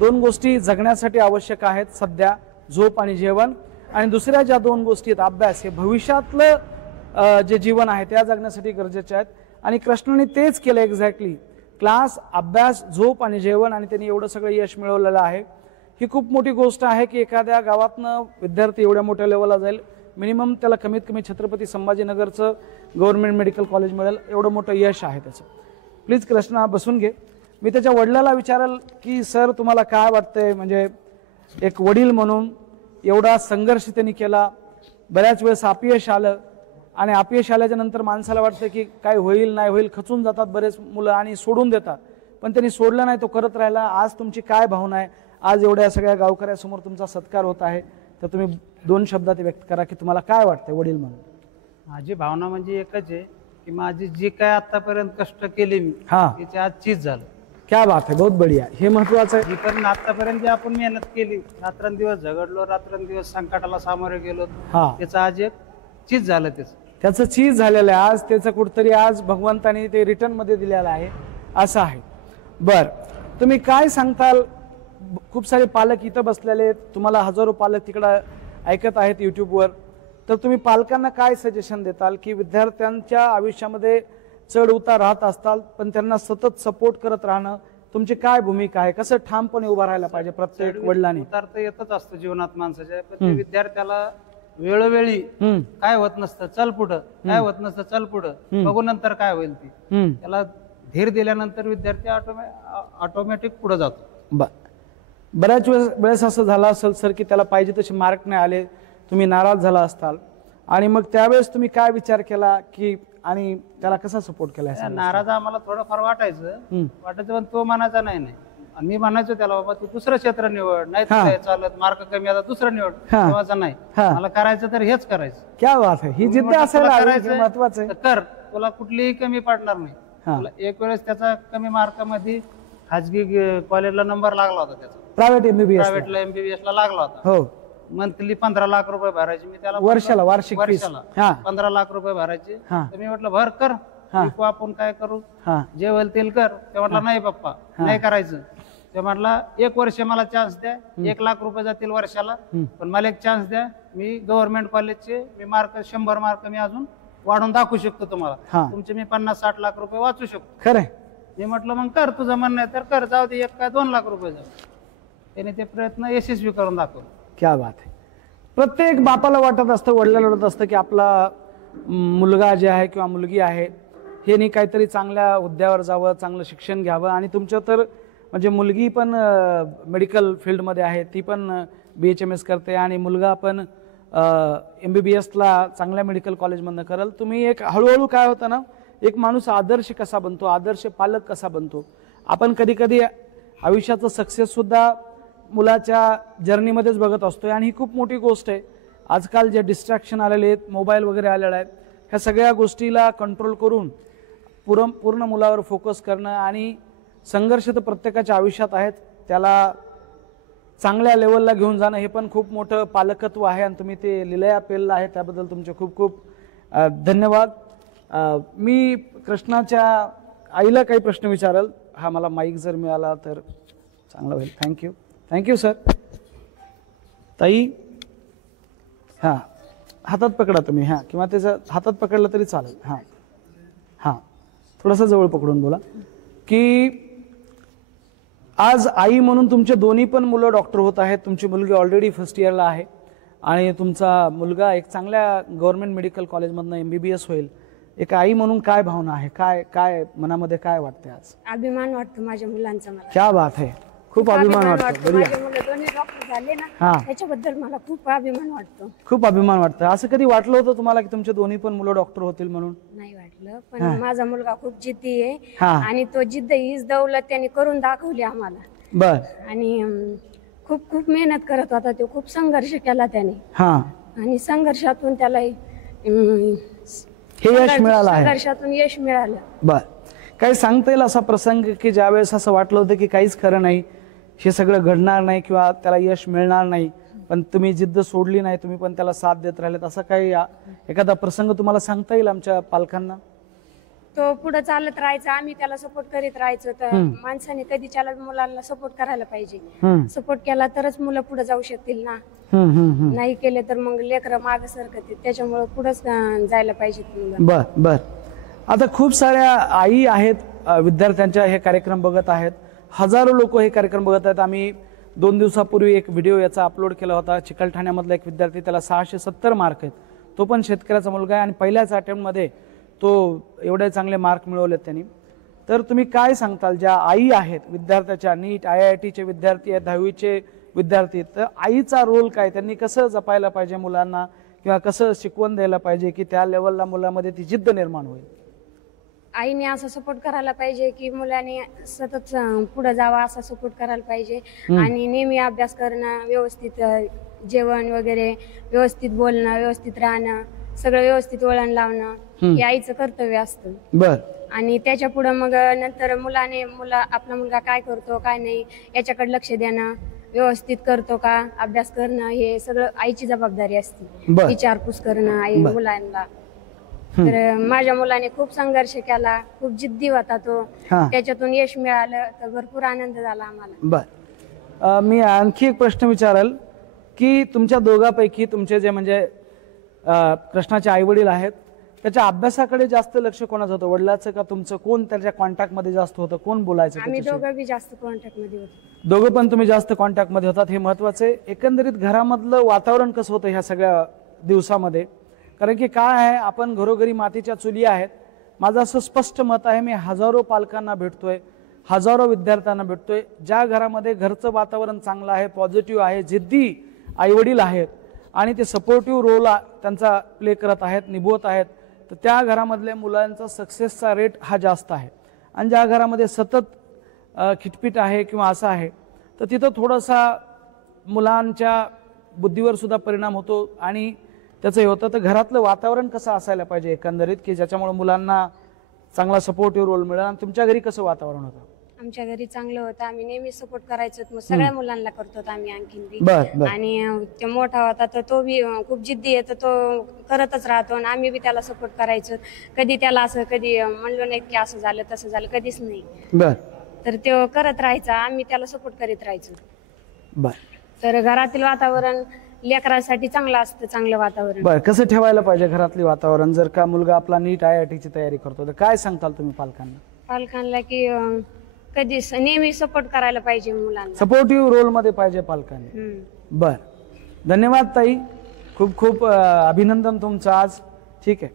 2 गोष्टी जगण्यासाठी आवश्यक आहेत सध्या, झोप आणि जेवण. आणि दुसऱ्या ज्या 2 गोष्टी आहेत, अभ्यास, हे भविष्यातलं जे जीवन आहे त्या जगण्यासाठी गरजेचे आहेत. आणि कृष्णाने तेच केलं एक्झॅक्टली. क्लास, अभ्यास, झोप आणि जेवण, आणि त्यांनी एवढं सगळं यश मिळवलेलं आहे. ही खूप मोठी गोष्ट आहे की एखाद्या गावातनं विद्यार्थी एवढ्या मोठ्या लेवलला जाईल. मिनिमम त्याला कमीत कमी छत्रपती संभाजीनगरचं गव्हर्नमेंट मेडिकल कॉलेज मिळेल, एवढं मोठं यश आहे त्याचं. प्लीज कृष्णा बसून घे. मी त्याच्या वडिलाला विचारेल की सर तुम्हाला काय वाटतंय, म्हणजे एक वडील म्हणून एवढा संघर्ष त्यांनी केला, बऱ्याच वेळेस अपयश आलं, आणि अपयश आल्याच्या नंतर माणसाला वाटतं की काय होईल नाही होईल, खचून जातात बरेच मुलं आणि सोडून देतात. पण त्यांनी सोडलं नाही, तो करत राहिला. आज तुमची काय भावना आहे? आज एवढ्या सगळ्या गावकऱ्यासमोर तुमचा सत्कार होत आहे, तर तुम्ही 2 शब्दात व्यक्त करा की तुम्हाला काय वाटतंय वडील म्हणून. माझी भावना म्हणजे एकच आहे की माझी जी काय आतापर्यंत कष्ट केले मी, त्याची आज चीज झालं. क्या बात आहे, बहुत बढिया. हे महत्वाचं आहे. जी पण आतापर्यंत जी आपण मेहनत केली, रात्रंदिवस झगडलो, रात्रंदिवस संकटाला सामोरे गेलो, त्याचं आज एक चीज झालं. त्याचं चीज झालेलं आहे आज. त्याचं कुठतरी आज भगवंताने ते रिटर्न मध्ये दिलेलं आहे, असं आहे. बर, तुम्ही काय सांगताल? खूप सारे पालक इथं बसलेले आहेत, तुम्हाला हजारो पालक तिकडं ऐकत आहेत युट्यूबवर. तर तुम्ही पालकांना काय सजेशन देताल की विद्यार्थ्यांच्या आयुष्यामध्ये चढ उतार राहत असतात, पण त्यांना सतत सपोर्ट करत राहणं, तुमची काय भूमिका आहे? कसं ठामपणे उभा राहायला पाहिजे प्रत्येक वडिलांनी? उतार तर येतच असतो जीवनात माणसाच्या, पण ते विद्यार्थ्याला वेळोवेळी काय होत नसतं चल पुढं, काय होत नसतं चल पुढं, बघू नंतर काय होईल ती. त्याला धीर दिल्यानंतर विद्यार्थी ऑटोमॅटिक पुढे जातो. बऱ्याच वेळेस असं झालं असेल सर की त्याला पाहिजे तसे मार्क नाही आले, तुम्ही नाराज झाला असताल, आणि मग त्यावेळेस तुम्ही काय विचार केला की आणि त्याला कसा सपोर्ट केला? नाराज आम्हाला थोडंफार वाटायचं, पण तो म्हणायचा नाही. आणि मी म्हणायचो त्याला, बाबा तू दुसरं क्षेत्र निवड, नाही चालत, मार्क कमी आता दुसरं निवड. तेव्हाचा नाही, मला करायचं तर हेच करायचं. क्या बात आहे, ही जिद्द असायला महत्वाचं आहे. कर, तुला कुठलीही कमी पडणार नाही. तुला एक वेळेस त्याचा कमी मार्कामध्ये खाजगी कॉलेजला नंबर लागला होता, त्याचा प्रायव्हेटला MBBS ला लागला होता. हो, मंथली 15 लाख रुपये भरायचे. मी त्याला वर्षाला 15 लाख रुपये भरायचे. तर मी म्हटलं भर कर, आपण काय करू, जे होईल तेल कर. ते म्हटलं नाही पप्पा, नाही करायचं. ते म्हटलं 1 वर्ष मला चान्स द्या, 1 लाख रुपये जातील वर्षाला, पण मला एक चान्स द्या. मी गव्हर्नमेंट कॉलेजचे मी मार्क 100 मार्क मी अजून वाढून दाखवू शकतो तुम्हाला. तुमचे मी 50-60 लाख रुपये वाचू शकतो. खरं. मी म्हटलं मग कर, तुझं म्हणणं आहे तर कर, जाऊ दे 1 काय 2 लाख रुपये जाऊ. त्याने ते प्रयत्न यशस्वी करून दाखवले. क्या बात आहे. प्रत्येक बापाला वाटत असतं, वडिलांना वाटत असतं की आपला मुलगा जे आहे किंवा मुलगी आहे हे काहीतरी चांगल्या हुद्द्यावर जावं, चांगलं शिक्षण घ्यावं. आणि तुमच्या तर म्हणजे मुलगी पण मेडिकल फील्डमध्ये आहे, ती पण BHMS करते, आणि मुलगा पण MBBSला चांगल्या मेडिकल कॉलेजमधनं करेल. तुम्ही एक हळूहळू काय होतं ना, एक माणूस आदर्श कसा बनतो, आदर्श पालक कसा बनतो. आपण कधी कधी आयुष्याचं सक्सेस सुद्धा मुलाच्या जर्नीमध्येच बघत असतोय, आणि ही खूप मोठी गोष्ट आहे. आजकाल जे डिस्ट्रॅक्शन आलेले आहेत, मोबाईल वगैरे आलेले आहेत, ह्या सगळ्या गोष्टीला कंट्रोल करून पूर्ण मुलावर फोकस करणं आणि संघर्ष तर प्रत्येकाच्या आयुष्यात आहेत, त्याला चांगल्या लेवलला घेऊन जाणं हे पण खूप मोठं पालकत्व आहे आणि तुम्ही ते लिलया पेललं आहे, त्याबद्दल तुमचे खूप खूप धन्यवाद. मी कृष्णाच्या आईला काही प्रश्न विचारेल. हा मला माईक जर मिळाला तर चांगलं होईल. Thank you sir. ताई हां हातात पकडा तुम्ही, हां किंवा त्याचं हातात पकडलं तरी चालेल. हां थोडंसं जवळ पकडून बोला की आज आई म्हणून तुमचे दोन्ही पण मुलं डॉक्टर होत आहेत. तुमची मुलगी ऑलरेडी फर्स्ट इयरला आहे आणि तुमचा मुलगा एक चांगल्या गव्हर्नमेंट मेडिकल कॉलेजमधनं MBBS होईल. एक आई म्हणून काय भावना आहे, काय मनामध्ये काय वाटते आज? अभिमान वाटतो माझ्या मुलांचा. मला क्या बात आहे, खूप अभिमान वाटतो. माझे मुलं दोन्ही डॉक्टर झाले ना, त्याच्याबद्दल मला खूप अभिमान वाटतो. खूप अभिमान वाटतं. असं कधी वाटलं होतं तुम्हाला की तुमचे दोन्ही पण मुलं डॉक्टर होतील म्हणून? नाही वाटलं, पण माझा मुलगा खूप जिद्दी आहे आणि तो जिद्द हीच दौलत त्याने करून दाखवली आम्हाला. बर. आणि खूप मेहनत करत होता तो, खूप संघर्ष केला त्याने आणि संघर्षातून त्याला हे यश मिळालं आहे. संघर्षातून यश मिळालं. बर. काही सांगता येईल असा प्रसंग की ज्यावेळेस असं वाटलं होतं की काहीच खरं नाही, हे सगळं घडणार नाही किंवा त्याला यश मिळणार नाही, पण तुम्ही जिद्द सोडली नाही, तुम्ही पण त्याला साथ देत राहिलेत, असं काही एखादा प्रसंग तुम्हाला सांगता येईल आमच्या पालकांना? तो पुढे चालत राहायचा, आम्ही त्याला सपोर्ट करीत राहायचो. तर माणसाने कधी त्याला मुलांना सपोर्ट करायला पाहिजे. सपोर्ट केला तरच मुलं पुढे जाऊ शकतील ना, नाही केले तर मग लेकरं मागे सरकतील. त्याच्यामुळे पुढेच जायला पाहिजे. बर. आता खूप साऱ्या आई आहेत विद्यार्थ्यांच्या हे कार्यक्रम बघत आहेत, हजारो लोक हे कार्यक्रम बघत आहेत. आम्ही 2 दिवसापूर्वी एक व्हिडिओ याचा अपलोड केला होता. चिकलठाण्यामधला एक विद्यार्थी, त्याला 670 मार्क आहेत, तो पण शेतकऱ्याचा मुलगा आहे आणि पहिल्याच अटेम्प्टमध्ये तो एवढे चांगले मार्क मिळवलेत त्यांनी. तर तुम्ही काय सांगताल ज्या आई आहेत विद्यार्थ्याच्या, नीट IIT विद्यार्थी आहेत, 10वीचे विद्यार्थी, तर आईचा रोल काय, त्यांनी कसं जपायला पाहिजे मुलांना किंवा कसं शिकवण द्यायला पाहिजे की त्या लेवलला मुलामध्ये ती जिद्द निर्माण होईल? आईने असं सपोर्ट करायला पाहिजे की मुलाने सतत पुढे जावा, असा सपोर्ट करायला पाहिजे आणि नेहमी अभ्यास करणं, व्यवस्थित जेवण वगैरे, व्यवस्थित बोलणं, व्यवस्थित राहणं, सगळं व्यवस्थित वळण लावणं हे आईचं कर्तव्य असतं. बर. आणि त्याच्या पुढे मग नंतर आपला मुलगा काय करतो काय नाही याच्याकडे लक्ष देणं, व्यवस्थित करतो का अभ्यास करणं, हे सगळं आईची जबाबदारी असते. विचारपूस करणं आई मुलांना. तर माझ्या मुलाने खूप संघर्ष केला, खूप जिद्दी होता तो, त्याच्यातून यश मिळालं तर भरपूर आनंद झाला आम्हाला. बर. मी आणखी एक प्रश्न विचारेल की तुमच्या दोघांपैकी तुमचे जे म्हणजे कृष्णाचे आई वडील आहेत, त्याच्या अभ्यासाकडे जास्त लक्ष कोणाचं होतं, वडिलाचं का तुमचं? कोण त्याच्या कॉन्टॅक्ट मध्ये जास्त होतं, कोण बोलायचं? आम्ही दोघं बी जास्त कॉन्टॅक्ट मध्ये होतो. दोघं पण तुम्ही जास्त कॉन्टॅक्ट मध्ये होतात, हे महत्वाचं आहे. एकंदरीत घरामधलं वातावरण कसं होतं ह्या सगळ्या दिवसामध्ये? कारण की काय आहे, आपण घरोघरी मातीच्या चुली आहेत. माझं असं स्पष्ट मत आहे, मी हजारो पालकांना भेटतोय, हजारो विद्यार्थ्यांना भेटतोय, ज्या घरामध्ये घरचं वातावरण चांगलं आहे, पॉझिटिव्ह आहे, जिद्दी आईवडील आहेत आणि ते सपोर्टिव्ह रोल त्यांचा प्ले करत आहेत, निभवत आहेत, तर त्या घरामधल्या मुलांचा सक्सेसचा रेट हा जास्त आहे. आणि ज्या घरामध्ये सतत खिटपीट आहे किंवा असं आहे, तर तिथं थोडासा मुलांच्या बुद्धीवर सुद्धा परिणाम होतो आणि त्याचं हे होतं. तर घरातलं वातावरण कसं असायला पाहिजे एकंदरीत की ज्याच्यामुळे मुलांना चांगला सपोर्टिव्ह रोल मिळेल? आणि तुमच्या घरी कसं वातावरण होतं? आमच्या घरी चांगलं होतं, आम्ही नेहमी सपोर्ट करायचो, मग सगळ्या मुलांना करतो आम्ही आणखीन बी. आणि ते मोठा होता तर तो बी खूप जिद्दी आहे, तर तो करतच राहतो आणि आम्ही बी त्याला सपोर्ट करायचो. कधी त्याला असं कधी म्हणलो नाही की असं झालं तसं झालं, कधीच नाही. तर तो करत राहायचा, आम्ही त्याला सपोर्ट करीत राहायचो. तर घरातील वातावरण लेकरांसाठी चांगलं असतं, चांगलं वातावरण. कसं ठेवायला पाहिजे घरातली वातावरण जर का मुलगा आपला नीट IIT ची तयारी करतो, तर काय सांगताल तुम्ही पालकांना? पालकांना की कधी नेहमी सपोर्ट करायला पाहिजे मुलांना, सपोर्टिव्ह रोल मध्ये पाहिजे पालकांनी. बर. धन्यवाद ताई, खूप खूप अभिनंदन तुमचं आज. ठीक आहे.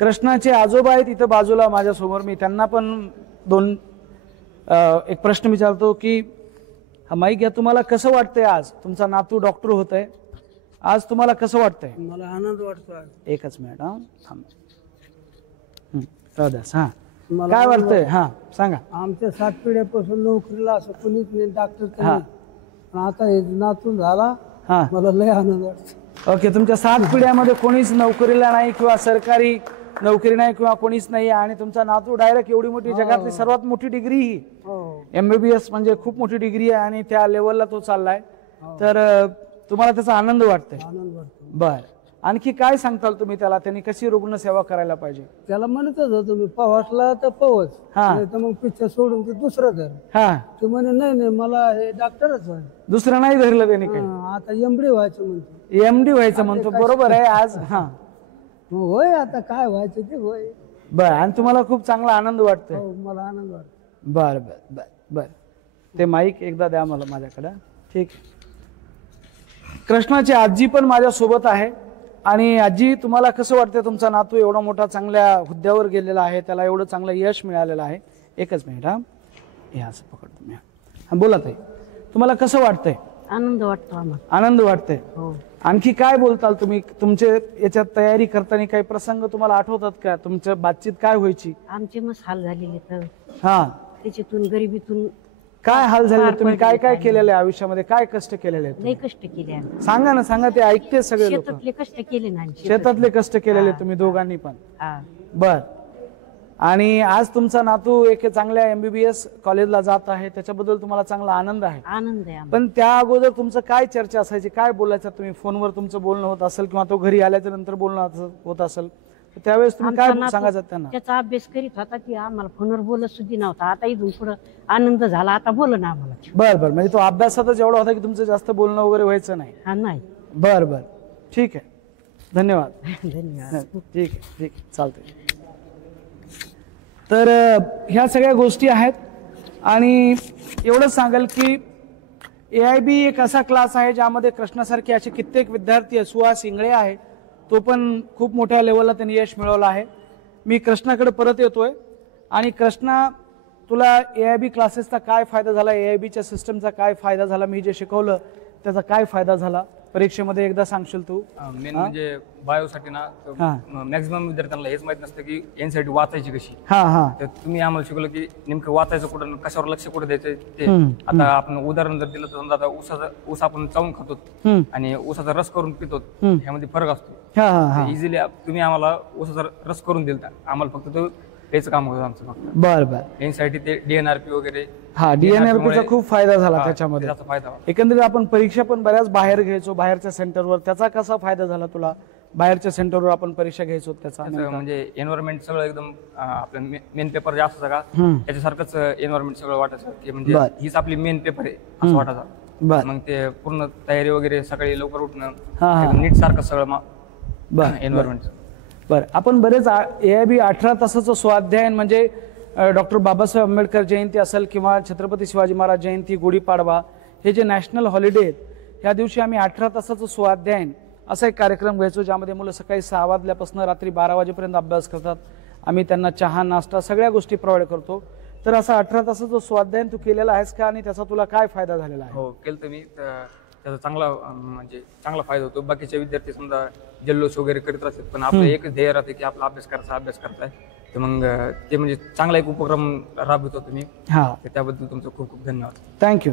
कृष्णाचे आजोबा आहेत इथं बाजूला माझ्या समोर, मी त्यांना पण एक प्रश्न विचारतो की हा माईक घ्या. तुम्हाला कसं वाटतंय आज तुमचा नातू डॉक्टर होत आहे, आज तुम्हाला कसं वाटतंय? मला आनंद वाटतो. एकच मिनिट थांब. हा काय वाटतंय? हा सांगा. आमच्या 7 पिढ्यापासून नोकरीला असं कोणीच नाही, डॉक्टर. आता हे नातून झाला, मला लय आनंद वाटतो. ओके, तुमच्या 7 पिढ्यामध्ये कोणीच नोकरीला नाही किंवा सरकारी नोकरी नाही किंवा कोणीच नाही आणि तुमचा नातू डायरेक्ट एवढी मोठी जगातली सर्वात मोठी डिग्री ही MBBS म्हणजे खूप मोठी डिग्री आहे आणि त्या लेवलला तो चाललाय. तर तुम्हाला त्याचा आनंद वाटतोय? बर, आणखी काय सांगताल तुम्ही त्याला, त्यांनी कशी रुग्णसेवा करायला पाहिजे? त्याला म्हणतच होतो मी, पवासला तर पवस, तर मग पिक्चर सोडून ते दुसरं धर. ते म्हणे नाही मला हे डॉक्टरच व्हाय. दुसरं नाही धरलं त्यांनी काही? आता MD व्हायचं म्हणतो. MD व्हायचं म्हणतो, बरोबर आहे. आज होय, आता काय व्हायचं ते होय. बर, आणि तुम्हाला खूप चांगला आनंद वाटतोय? मला आनंद वाटतो. बर बर बर बर, ते माईक एकदा द्या मला माझ्याकडे. ठीक, कृष्णाची आजी पण माझ्या सोबत आहे. आणि आजी, तुम्हाला कसं वाटतंय तुमचा नातू एवढा मोठा चांगल्या हुद्द्यावर गेलेला आहे, त्याला एवढं चांगलं यश मिळालेलं आहे? एकच मिनिट, हे असं पकडतो मी. बोला ताई, तुम्हाला कसं वाटतंय? आनंद वाटतो आम्हाला. आनंद वाटतंय. आणखी काय बोलताल तुम्ही? तुमचे याच्यात तयारी करताना काही प्रसंग तुम्हाला आठवतात का? तुमचं बातचीत काय व्हायची? आमचे मस्त हाल झालेले तर त्याच्यातून गरिबीतून. काय हाल झाले? तुम्ही काय काय केलेलं आहे आयुष्यामध्ये? काय कष्ट केलेले आहेत? लई कष्ट केले. सांगा ना, सांगा, ते ऐकते सगळे लोक. शेतातले कष्ट केले ना. शेतातले कष्ट केलेले तुम्ही दोघांनी पण? बर, आणि आज तुमचा नातू एक चांगल्या MBBS कॉलेजला जात आहे, त्याच्याबद्दल तुम्हाला चांगला आनंद आहे? आनंद आहे. पण त्या अगोदर तुमचं काय चर्चा असायची? काय बोलायचं तुम्ही? फोनवर तुमचं बोलणं होत असेल किंवा तो घरी आल्याच्या नंतर बोलणं होत असेल, त्यावेळेस तुम्ही काय सांगायचं त्यांना? त्याचा अभ्यास करीत होता की आम्हाला फोनवर बोलत सुद्धा नव्हता. आता इथून पुढे आनंद झाला, आता बोल ना आम्हाला. बर बर, म्हणजे तो अभ्यासातच एवढा होता की तुमचं जास्त बोलणं वगैरे व्हायचं नाही? नाही. बर बर, ठीक आहे, धन्यवाद. धन्यवाद. ठीक आहे, ठीक, चालतंय. तर ह्या सगळ्या गोष्टी आहेत. आणि एवढंच सांगाल की AIB एक असा क्लास आहे ज्यामध्ये कृष्णासारखे असे कित्येक विद्यार्थी आहे. सुहास इंगळे आहे, तो पण खूप मोठ्या लेवलला त्यांनी यश मिळवलं आहे. मी कृष्णाकडे परत येतोय. आणि कृष्णा, तुला AIB क्लासेसचा काय फायदा झाला? AIBच्या सिस्टमचा काय फायदा झाला? मी जे शिकवलं त्याचा काय फायदा झाला? परीक्षेमध्ये एकदा सांगशील तू? मेन म्हणजे बायोसाठी ना मॅक्झिमम विद्यार्थ्यांना हेच माहित नसतं की NCERT वाचायची कशी. तर तुम्ही आम्हाला शिकवलं की नेमकं वाचायचं कुठं, कशावर लक्ष कुठं द्यायचं ते. आता आपण उदाहरण जर दिलं तर समजा आता ऊस आपण चावून खातो आणि ऊसाचा रस करून पितो, ह्यामध्ये फरक असतो. इझिली तुम्ही आम्हाला ऊसाचा रस करून दिलता, आम्हाला फक्त तो याचं काम होतं आमचं फक्त. बर बर, NCERT ते DNRP वगैरे. DNRPचा खूप फायदा झाला त्याच्यामध्ये. त्याचा फायदा एकंदरीत आपण परीक्षा पण बऱ्याच बाहेर घ्यायचो, बाहेरच्या सेंटरवर. त्याचा कसा फायदा झाला तुला? बाहेरच्या सेंटरवर आपण परीक्षा घ्यायचो त्याचा म्हणजे एन्व्हायरमेंट सगळं एकदम आपलं मेन पेपर जे असतं का त्याच्यासारखंच एन्व्हायरमेंट सगळं वाटायचं की म्हणजे हीच आपली मेन पेपर आहे असं वाटायचं. मग ते पूर्ण तयारी वगैरे सकाळी लवकर उठणं, नीट सारखं सगळं एन्व्हायरमेंट. बरं, आपण बरेच AIB 18 तासाचं स्वाध्यायन म्हणजे डॉक्टर बाबासाहेब आंबेडकर जयंती असेल किंवा छत्रपती शिवाजी महाराज जयंती, गुढीपाडवा, हे जे नॅशनल हॉलिडे आहेत, ह्या दिवशी आम्ही 18 तासाचं स्वाध्यायन असा एक कार्यक्रम घ्यायचो ज्यामध्ये मुलं सकाळी 6 वाजल्यापासून रात्री 12 वाजेपर्यंत अभ्यास करतात. आम्ही त्यांना चहा, नाश्ता सगळ्या गोष्टी प्रोव्हाइड करतो. तर असं 18 तासाचं स्वाध्यायन तू केलेला आहेस का आणि त्याचा तुला काय फायदा झालेला आहे? हो, केलं मी. त्याचा चांगला फायदा होतो. बाकीचे विद्यार्थी समजा जल्लोष वगैरे करीत राहतात, पण आपलं एकच ध्येय राहते की आपला अभ्यास करताय. तर मग ते म्हणजे चांगला एक उपक्रम राबवतो तुम्ही. त्याबद्दल तुमचं खूप खूप धन्यवाद. थँक्यू.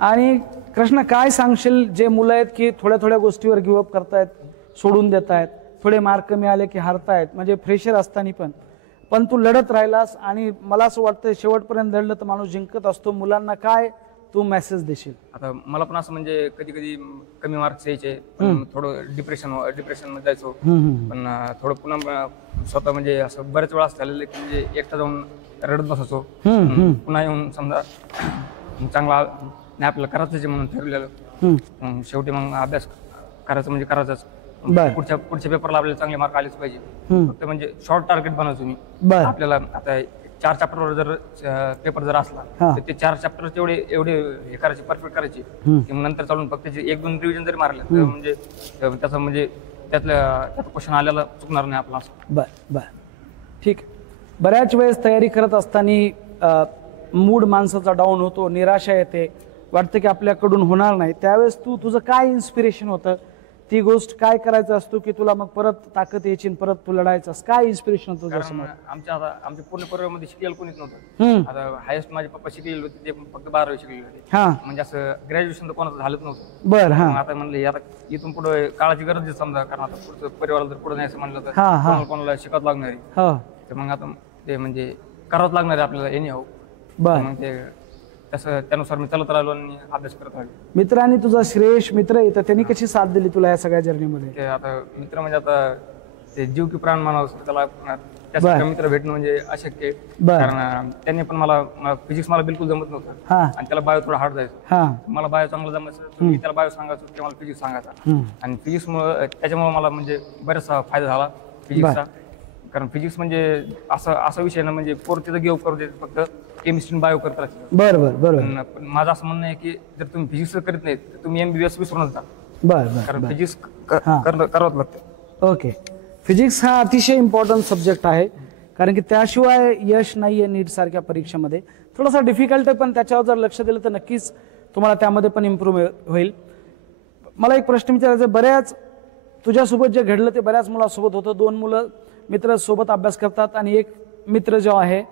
आणि कृष्ण, काय सांगशील जे मुलं आहेत की थोड्या थोड्या गोष्टीवर गिव्हअप करतायत, सोडून देत आहेत, थोडे मार्क कमी आले की हारतायत, म्हणजे फ्रेशर असताना पण तू लढत राहिलास आणि मला असं वाटतं शेवटपर्यंत लढलं तर माणूस जिंकत असतो. मुलांना काय तू मेसेज देशील? आता मला पण असं म्हणजे कधी कधी कमी मार्क्स यायचे, थोडं डिप्रेशन मध्ये जायचो, पण थोडं पुन्हा स्वतः म्हणजे असं बऱ्याच वेळा झालेलं की म्हणजे एकटा जाऊन रडत बसायचो, पुन्हा येऊन समजा चांगला नाही आपल्याला करायचं म्हणून ठरलेलं, शेवटी मग अभ्यास करायचं म्हणजे करायचंच. पुढच्या पेपरला आपल्याला चांगले मार्क आलेच पाहिजे. फक्त म्हणजे शॉर्ट टार्गेट बनवायचो मी. आपल्याला आता 4 चॅप्टरवर जर पेपर जर असला तर ते 4 चॅप्टर एवढे हे करायचे, परफेक्ट करायचे. नंतर चालून फक्त 1-2 रिव्हिजन जरी मारले तर म्हणजे त्याचं म्हणजे त्यातलं क्वेश्चन आलेला चुकणार नाही आपला. बर, ठीक. बऱ्याच वेळेस तयारी करत असताना मूड माणसाचा डाऊन होतो, निराशा येते, वाटतं की आपल्याकडून होणार नाही. त्यावेळेस तुझं काय इन्स्पिरेशन होतं? ती गोष्ट काय करायचं असतो की तुला मग परत ताकद यायची आणि परत तू लढायचं, काय इन्स्पिरेशन तुझं कारण समोर? आमच्या पूर्ण परिवारामध्ये शिकलेलं कोणीच नव्हतं. आता हायेस्ट माझे पप्पा शिकलेले होते, ते फक्त 12वी शिकलेले होते. म्हणजे असं ग्रॅज्युएशन तर कोणाचं झालंच नव्हतं. बर. हा. मग आता म्हणले आता इथून पुढे काळाची गरज आहे समजा, कारण आता पुढचं परिवाराला जर पुढे न्यायचं म्हणलं तर कोणाला शिकावं लागणार आहे. तर मग आता ते म्हणजे करावंच लागणार आहे आपल्याला एनी हाऊ. मग ते तसं त्यानुसार मी चालत राहिलो आणि अभ्यास करत राहिलो. मित्रांनी तुझा श्रेयश मित्र आहे तर त्यांनी कशी साथ दिली तुला या सगळ्या जर्नीमध्ये? ते आता मित्र म्हणजे आता ते जीव की प्राण मानावं त्याला, त्यासाठी मित्र भेटणं म्हणजे अशक्य आहे. कारण त्यांनी पण मला फिजिक्स मला बिलकुल जमत नव्हतं आणि त्याला बायो थोडा हार्ड जायचं. मला बायो चांगलं जमायचं, मी त्याला बायो सांगायचो, ते मला फिजिक्स सांगायचा. आणि फिजिक्समुळे त्याच्यामुळे मला म्हणजे बराचसा फायदा झाला फिजिक्सचा. कारण फिजिक्स म्हणजे असा विषय ना, म्हणजे पोरतीचं गिव्ह करू देत, फक्त केमिस्ट्री बायो करत राहते. बरोबर. पण माझं असं म्हणणं आहे की जर तुम्ही फिजिक्स करत नाहीत तर तुम्ही MBBS विसरूनच जा. कारण फिजिक्स करावंच लागतं. ओके. फिजिक्स हा अतिशय इम्पॉर्टंट सब्जेक्ट आहे, कारण की त्याशिवाय यश नाहीये नीट सारख्या परीक्षेमध्ये. थोडासा डिफिकल्ट आहे, पण त्याच्यावर जर लक्ष दिलं तर नक्कीच तुम्हाला त्यामध्ये पण इम्प्रूव्ह होईल. मला एक प्रश्न विचारायचा, बऱ्याच तुझ्यासोबत जे घडलं ते बऱ्याच मुलासोबत होतं. 2 मुलं मित्र सोबत अभ्यास करतात आणि एक मित्र जो आहे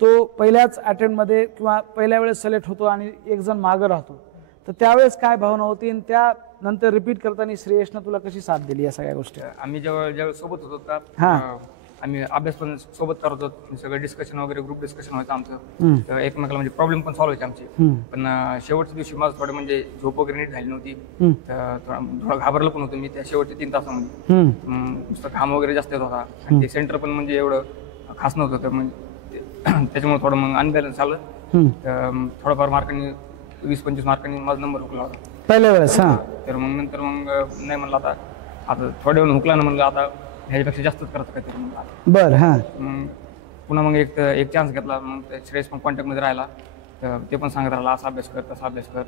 तो पहिल्याच अटेम्प्टमध्ये किंवा पहिल्या वेळेस सिलेक्ट होतो आणि एक जण मागं राहतो. तर त्यावेळेस काय भावना होती आणि त्यानंतर रिपीट करताना श्रेयसनं तुला कशी साथ दिली या सगळ्या गोष्टी? आम्ही ज्यावेळेस सोबत होतो का, आम्ही अभ्यास पण सोबत करत होतो. सगळं डिस्कशन वगैरे ग्रुप डिस्कशन व्हायचं आमचं. एकमेकाला म्हणजे प्रॉब्लेम पण सॉल्व्ह व्हायचे आमचे. पण शेवटच्या दिवशी माझं थोडं म्हणजे झोप वगैरे नीट झाली नव्हती. थोडा घाबरलं पण होतं मी त्या शेवटच्या 3 तासामध्ये. नुसतं घाम वगैरे जास्त येत होता आणि ते सेंटर पण म्हणजे एवढं खास नव्हतं. तर म्हणजे त्याच्यामुळे थोडं मग अनबॅलन्स आलं. थोडंफार मार्कांनी 20-25 मार्कांनी माझा नंबर हुकला होता पहिल्या वेळेस. तर मग नंतर मग नाही म्हणलं आता थोड्या वेळ हुकला ना, म्हणलं आता ह्याच्यापेक्षा जास्तच करत काहीतरी. मग पुन्हा मग एक चान्स घेतला. मग श्रेयस पण कॉन्टॅक्टमध्ये राहिला, तर ते पण सांगत राहिला असा अभ्यास कर तसा अभ्यास कर.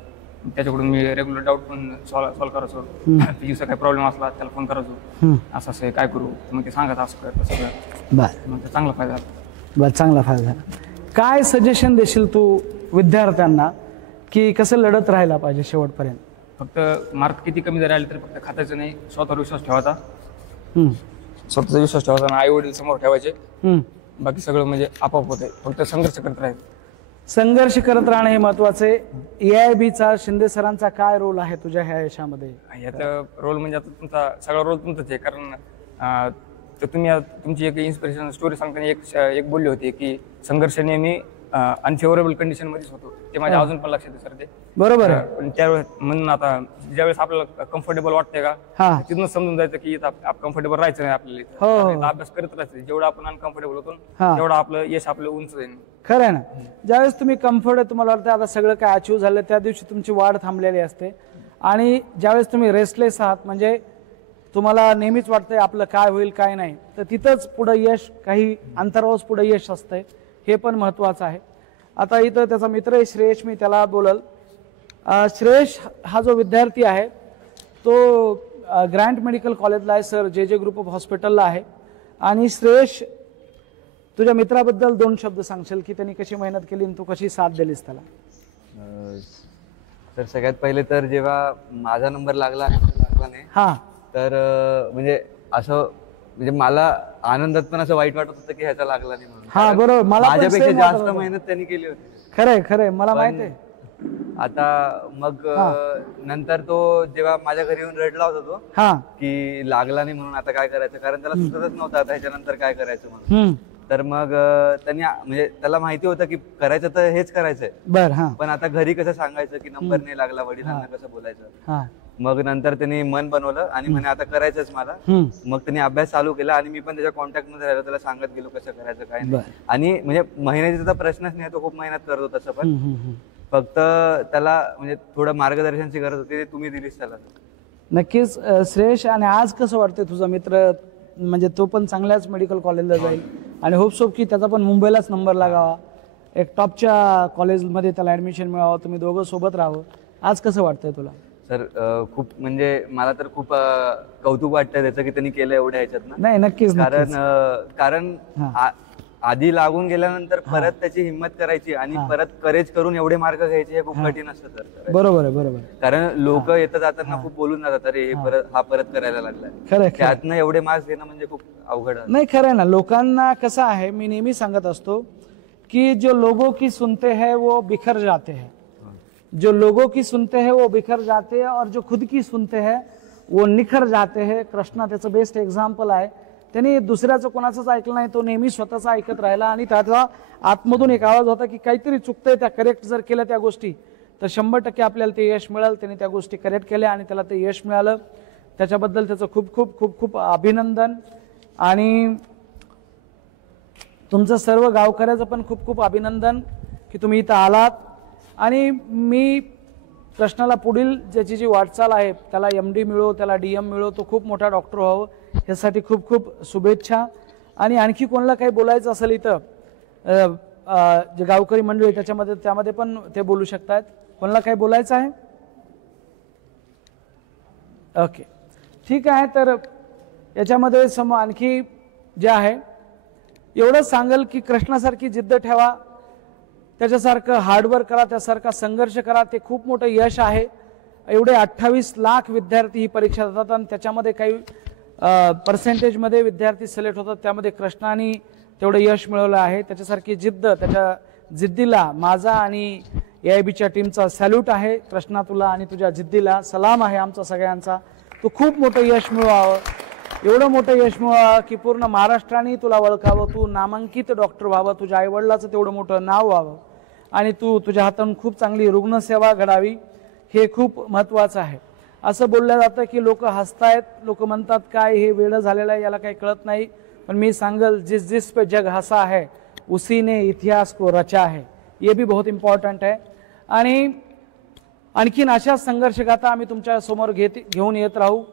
त्याच्याकडून मी रेग्युलर डाऊट पण सॉल्व्ह करायचो. फिजिक्सचा काही प्रॉब्लेम असला त्याला फोन करायचो, असं असं काय करू, मग ते सांगत असं कर तसं कर. मग चांगला फायदा झाला. चांगला फायदा झाला. काय सजेशन देशील तू विद्यार्थ्यांना की कसं लढत राहायला पाहिजे शेवटपर्यंत? फक्त मार्क किती कमी जरी आले तरी फक्त खातायचं नाही, स्वतःवर विश्वास ठेवायचा. स्वतःचा विश्वास ठेवायचा, आई वडील समोर ठेवायचे. बाकी सगळं म्हणजे आपोआप होते. फक्त संघर्ष करत राहायचं. संघर्ष करत राहणं हे महत्वाचं आहे. AIBचा शिंदे सरांचा काय रोल आहे तुझ्या ह्या यशामध्ये? याचा रोल म्हणजे आता तुमचा सगळा रोल तुमचाच आहे. कारण तुम्ही तुमची एक इन्स्पिरेशनल स्टोरी सांगताना एक बोलली होती की संघर्ष नेहमी अनफेवरेबल कंडिशन मध्येच होतो. ते माझ्या अजून पण लक्षात आहे सर. ते बरोबर आहे. पण त्यावेळेस म्हणून आता ज्यावेळेस आपल्याला कम्फर्टेबल वाटते का, तिथूनच समजून जायचं की कम्फर्टेबल राहायचं नाही आपल्याला. अभ्यास करत राहायचं. जेवढं आपण अनकम्फर्टेबल होतो तेवढं आपलं यश आपलं उंच जाईल. खरं आहे ना. ज्यावेळेस तुम्ही कम्फर्ट तुम्हाला वाटतं आता सगळं काय अचीव झालं, त्या दिवशी तुमची वाढ थांबलेली असते. आणि ज्यावेळेस तुम्ही रेस्टलेस आहात, म्हणजे तुम्हाला नेहमीच वाटतंय आपलं काय होईल काय नाही, तर तिथंच पुढं यश, काही अंतरावरच पुढं यश असतंय. हे पण महत्वाचं आहे. आता इथं त्याचा मित्र आहे श्रेयश, मी त्याला बोलल. श्रेयश हा जो विद्यार्थी आहे तो ग्रँट मेडिकल कॉलेजला आहे सर, JJ ग्रुप ऑफ हॉस्पिटलला आहे. आणि श्रेयश, तुझ्या मित्राबद्दल 2 शब्द सांगशील की त्यांनी कशी मेहनत केली आणि तू कशी साथ दिलीस त्याला? तर सगळ्यात पहिले तर जेव्हा माझा नंबर लागला नाही, तर म्हणजे असं म्हणजे मला आनंदात पण असं वाईट वाटत होतं की ह्याचा लागला नाही म्हणून. बरोबर. माझ्यापेक्षा जास्त मेहनत त्यांनी केली होती. खरंय मला माहित आहे. आता मग नंतर तो जेव्हा माझ्या घरी येऊन रडला होता तो की लागला नाही म्हणून आता काय करायचं, कारण त्याला सुचतच नव्हतं आता ह्याच्यानंतर काय करायचं म्हणून. तर मग त्यांनी म्हणजे त्याला माहिती होतं की करायचं तर हेच करायचंय, पण आता घरी कसं सांगायचं की नंबर नाही लागला, वडिलांना कसं बोलायचं. मग नंतर त्यांनी मन बनवलं आणि म्हणे आता करायचंच मला. मग त्यांनी अभ्यास चालू केला आणि मी पण त्याच्या कॉन्टॅक्ट मध्ये राहिलो, त्याला सांगत गेलो कसं करायचं काय नाही. आणि म्हणजे मेहनतीचा प्रश्नच नाही, तो खूप मेहनत करतो तसं. पण फक्त त्याला म्हणजे थोडं मार्गदर्शनाची गरज होती, ते तुम्ही दिलीस त्याला. नक्कीच श्रेयश. आणि आज कसं वाटतंय तुझा मित्र, म्हणजे तो पण चांगल्याच मेडिकल कॉलेजला जाईल आणि होप्स की त्याचा पण मुंबईलाच नंबर लागावा, एक टॉपच्या कॉलेजमध्ये त्याला ऍडमिशन मिळावं, तुम्ही दोघं सोबत राहावं. आज कसं वाटतंय तुला? सर खूप म्हणजे मला तर खूप कौतुक वाटतंय त्याचं की त्यांनी केलं एवढ्या ह्याच्यात. नाही नक्कीच. कारण आधी लागून गेल्यानंतर परत त्याची हिंमत करायची आणि परत करेज करून एवढे मार्क घ्यायचे हे खूप कठीण असतं सर. बरोबर आहे, बरोबर. कारण लोक येतात जाताना खूप बोलून जातात, अरे हे परत करायला लागलाय. त्यातनं एवढे मार्क्स घेणं म्हणजे खूप अवघड आहे. नाही, खरं आहे ना. लोकांना कसं आहे, मी नेहमी सांगत असतो की जो लोगों की सुनते हैं वो बिखर जाते हैं, जो लोगों की सुनते हैं वो बिखर जाते हैं, और जो खुद की सुनते हैं वो निखर जाते हैं. कृष्णा त्याचं बेस्ट एक्झाम्पल आहे. त्यांनी दुसऱ्याचं कोणाचंच ऐकलं नाही, तो नेहमी स्वतःचा ऐकत राहिला आणि त्याचा आतमधून एक आवाज होता की काहीतरी चुकतंय, त्या करेक्ट जर केलं त्या गोष्टी तर 100% आपल्याला ते यश मिळेल. त्यांनी त्या गोष्टी करेक्ट केल्या आणि त्याला ते यश मिळालं. त्याच्याबद्दल त्याचं खूप खूप खूप खूप अभिनंदन. आणि तुमचं सर्व गावकऱ्याचं पण खूप खूप अभिनंदन की तुम्ही इथं आलात. आणि मी कृष्णाला पुढील ज्याची जी वाटचाल आहे, त्याला MD मिळो, त्याला DM मिळो, तो खूप मोठा डॉक्टर व्हावं यासाठी खूप खूप शुभेच्छा. आणि आणखी कोणाला काही बोलायचं असेल इथं, जे गावकरी मंडळी त्यामध्ये पण ते बोलू शकतात. कोणाला काही बोलायचं आहे? ओके, ठीक आहे. तर याच्यामध्ये आणखी जे आहे एवढंच सांगेल की कृष्णासारखी जिद्द ठेवा, त्याच्यासारखं हार्डवर्क करा, त्यासारखा संघर्ष करा. ते खूप मोठं यश आहे. एवढे 28 लाख विद्यार्थी ही परीक्षा देतात आणि त्याच्यामध्ये काही पर्सेंटेजमध्ये विद्यार्थी सिलेक्ट होतात. त्यामध्ये कृष्णाने तेवढं यश मिळवलं आहे. त्याच्यासारखी जिद्द, त्याच्या जिद्दीला माझा आणि AIBच्या टीमचा सॅल्यूट आहे. कृष्णा, तुला आणि तुझ्या जिद्दीला सलाम आहे आमचा सगळ्यांचा. तू खूप मोठं यश मिळवावं, एवढं मोठं यश मिळवावं की पूर्ण महाराष्ट्राने तुला ओळखावं. तू नामांकित डॉक्टर व्हावं, तुझ्या आईवडिलाचं तेवढं मोठं नाव व्हावं आणि तू तुझ्या हातातून खूप चांगली रुग्णसेवा घडावी, हे खूप महत्त्वाचं आहे. असं बोललं जातं की लोक हसतायत, लोक म्हणतात काय हे वेडं झालेलं आहे, याला काही कळत नाही. पण मी सांगल, जिस जिस पे जग हसा है उसी ने इतिहास को रचा है. ये भी बहुत इम्पॉर्टंट आहे. आणि आणखीन अशा संघर्षगाथा आम्ही तुमच्या समोर घेऊन येत राहू.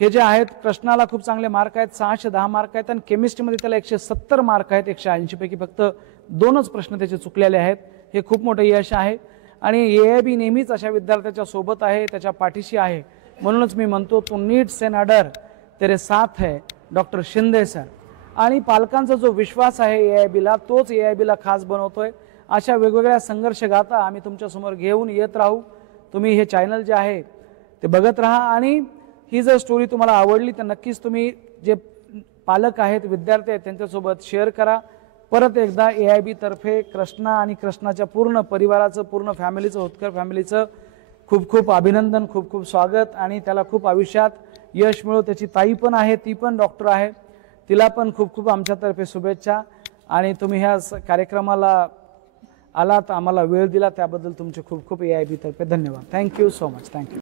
हे जे आहेत, कृष्णाला खूप चांगले मार्क आहेत, 610 मार्क आहेत आणि केमिस्ट्रीमध्ये त्याला 170 मार्क आहेत. 180 पैकी फक्त 2च प्रश्न त्याचे चुकलेले आहेत. हे खूप मोठं यश आहे. आणि AIB नेहमीच अशा विद्यार्थ्याच्या सोबत आहे, त्याच्या पाठीशी आहे. म्हणूनच मी म्हणतो, तू नीट से ना डर, तेरे साथ है डॉक्टर शिंदे सर. आणि पालकांचा जो विश्वास आहे AIBला, तोच AIBला खास बनवतोय. अशा वेगवेगळ्या संघर्षगाथा आम्ही तुमच्यासमोर घेऊन येत राहू. तुम्ही हे चॅनल जे आहे ते बघत राहा. आणि ही जर स्टोरी तुम्हाला आवडली तर नक्कीच तुम्ही जे पालक आहेत, विद्यार्थी आहेत, त्यांच्यासोबत शेअर करा. परत एकदा AIB तर्फे कृष्णा आणि कृष्णाच्या पूर्ण परिवाराचं, पूर्ण फॅमिलीचं, होतकर फॅमिलीचं खूप खूप अभिनंदन, खूप खूप स्वागत. आणि त्याला खूप आयुष्यात यश मिळो. त्याची ताई पण आहे, ती पण डॉक्टर आहे, तिला पण खूप खूप आमच्यातर्फे शुभेच्छा. आणि तुम्ही ह्या कार्यक्रमाला आलात, आम्हाला वेळ दिला, त्याबद्दल तुमचे खूप खूप AIB तर्फे धन्यवाद. Thank you so much. थँक्यू.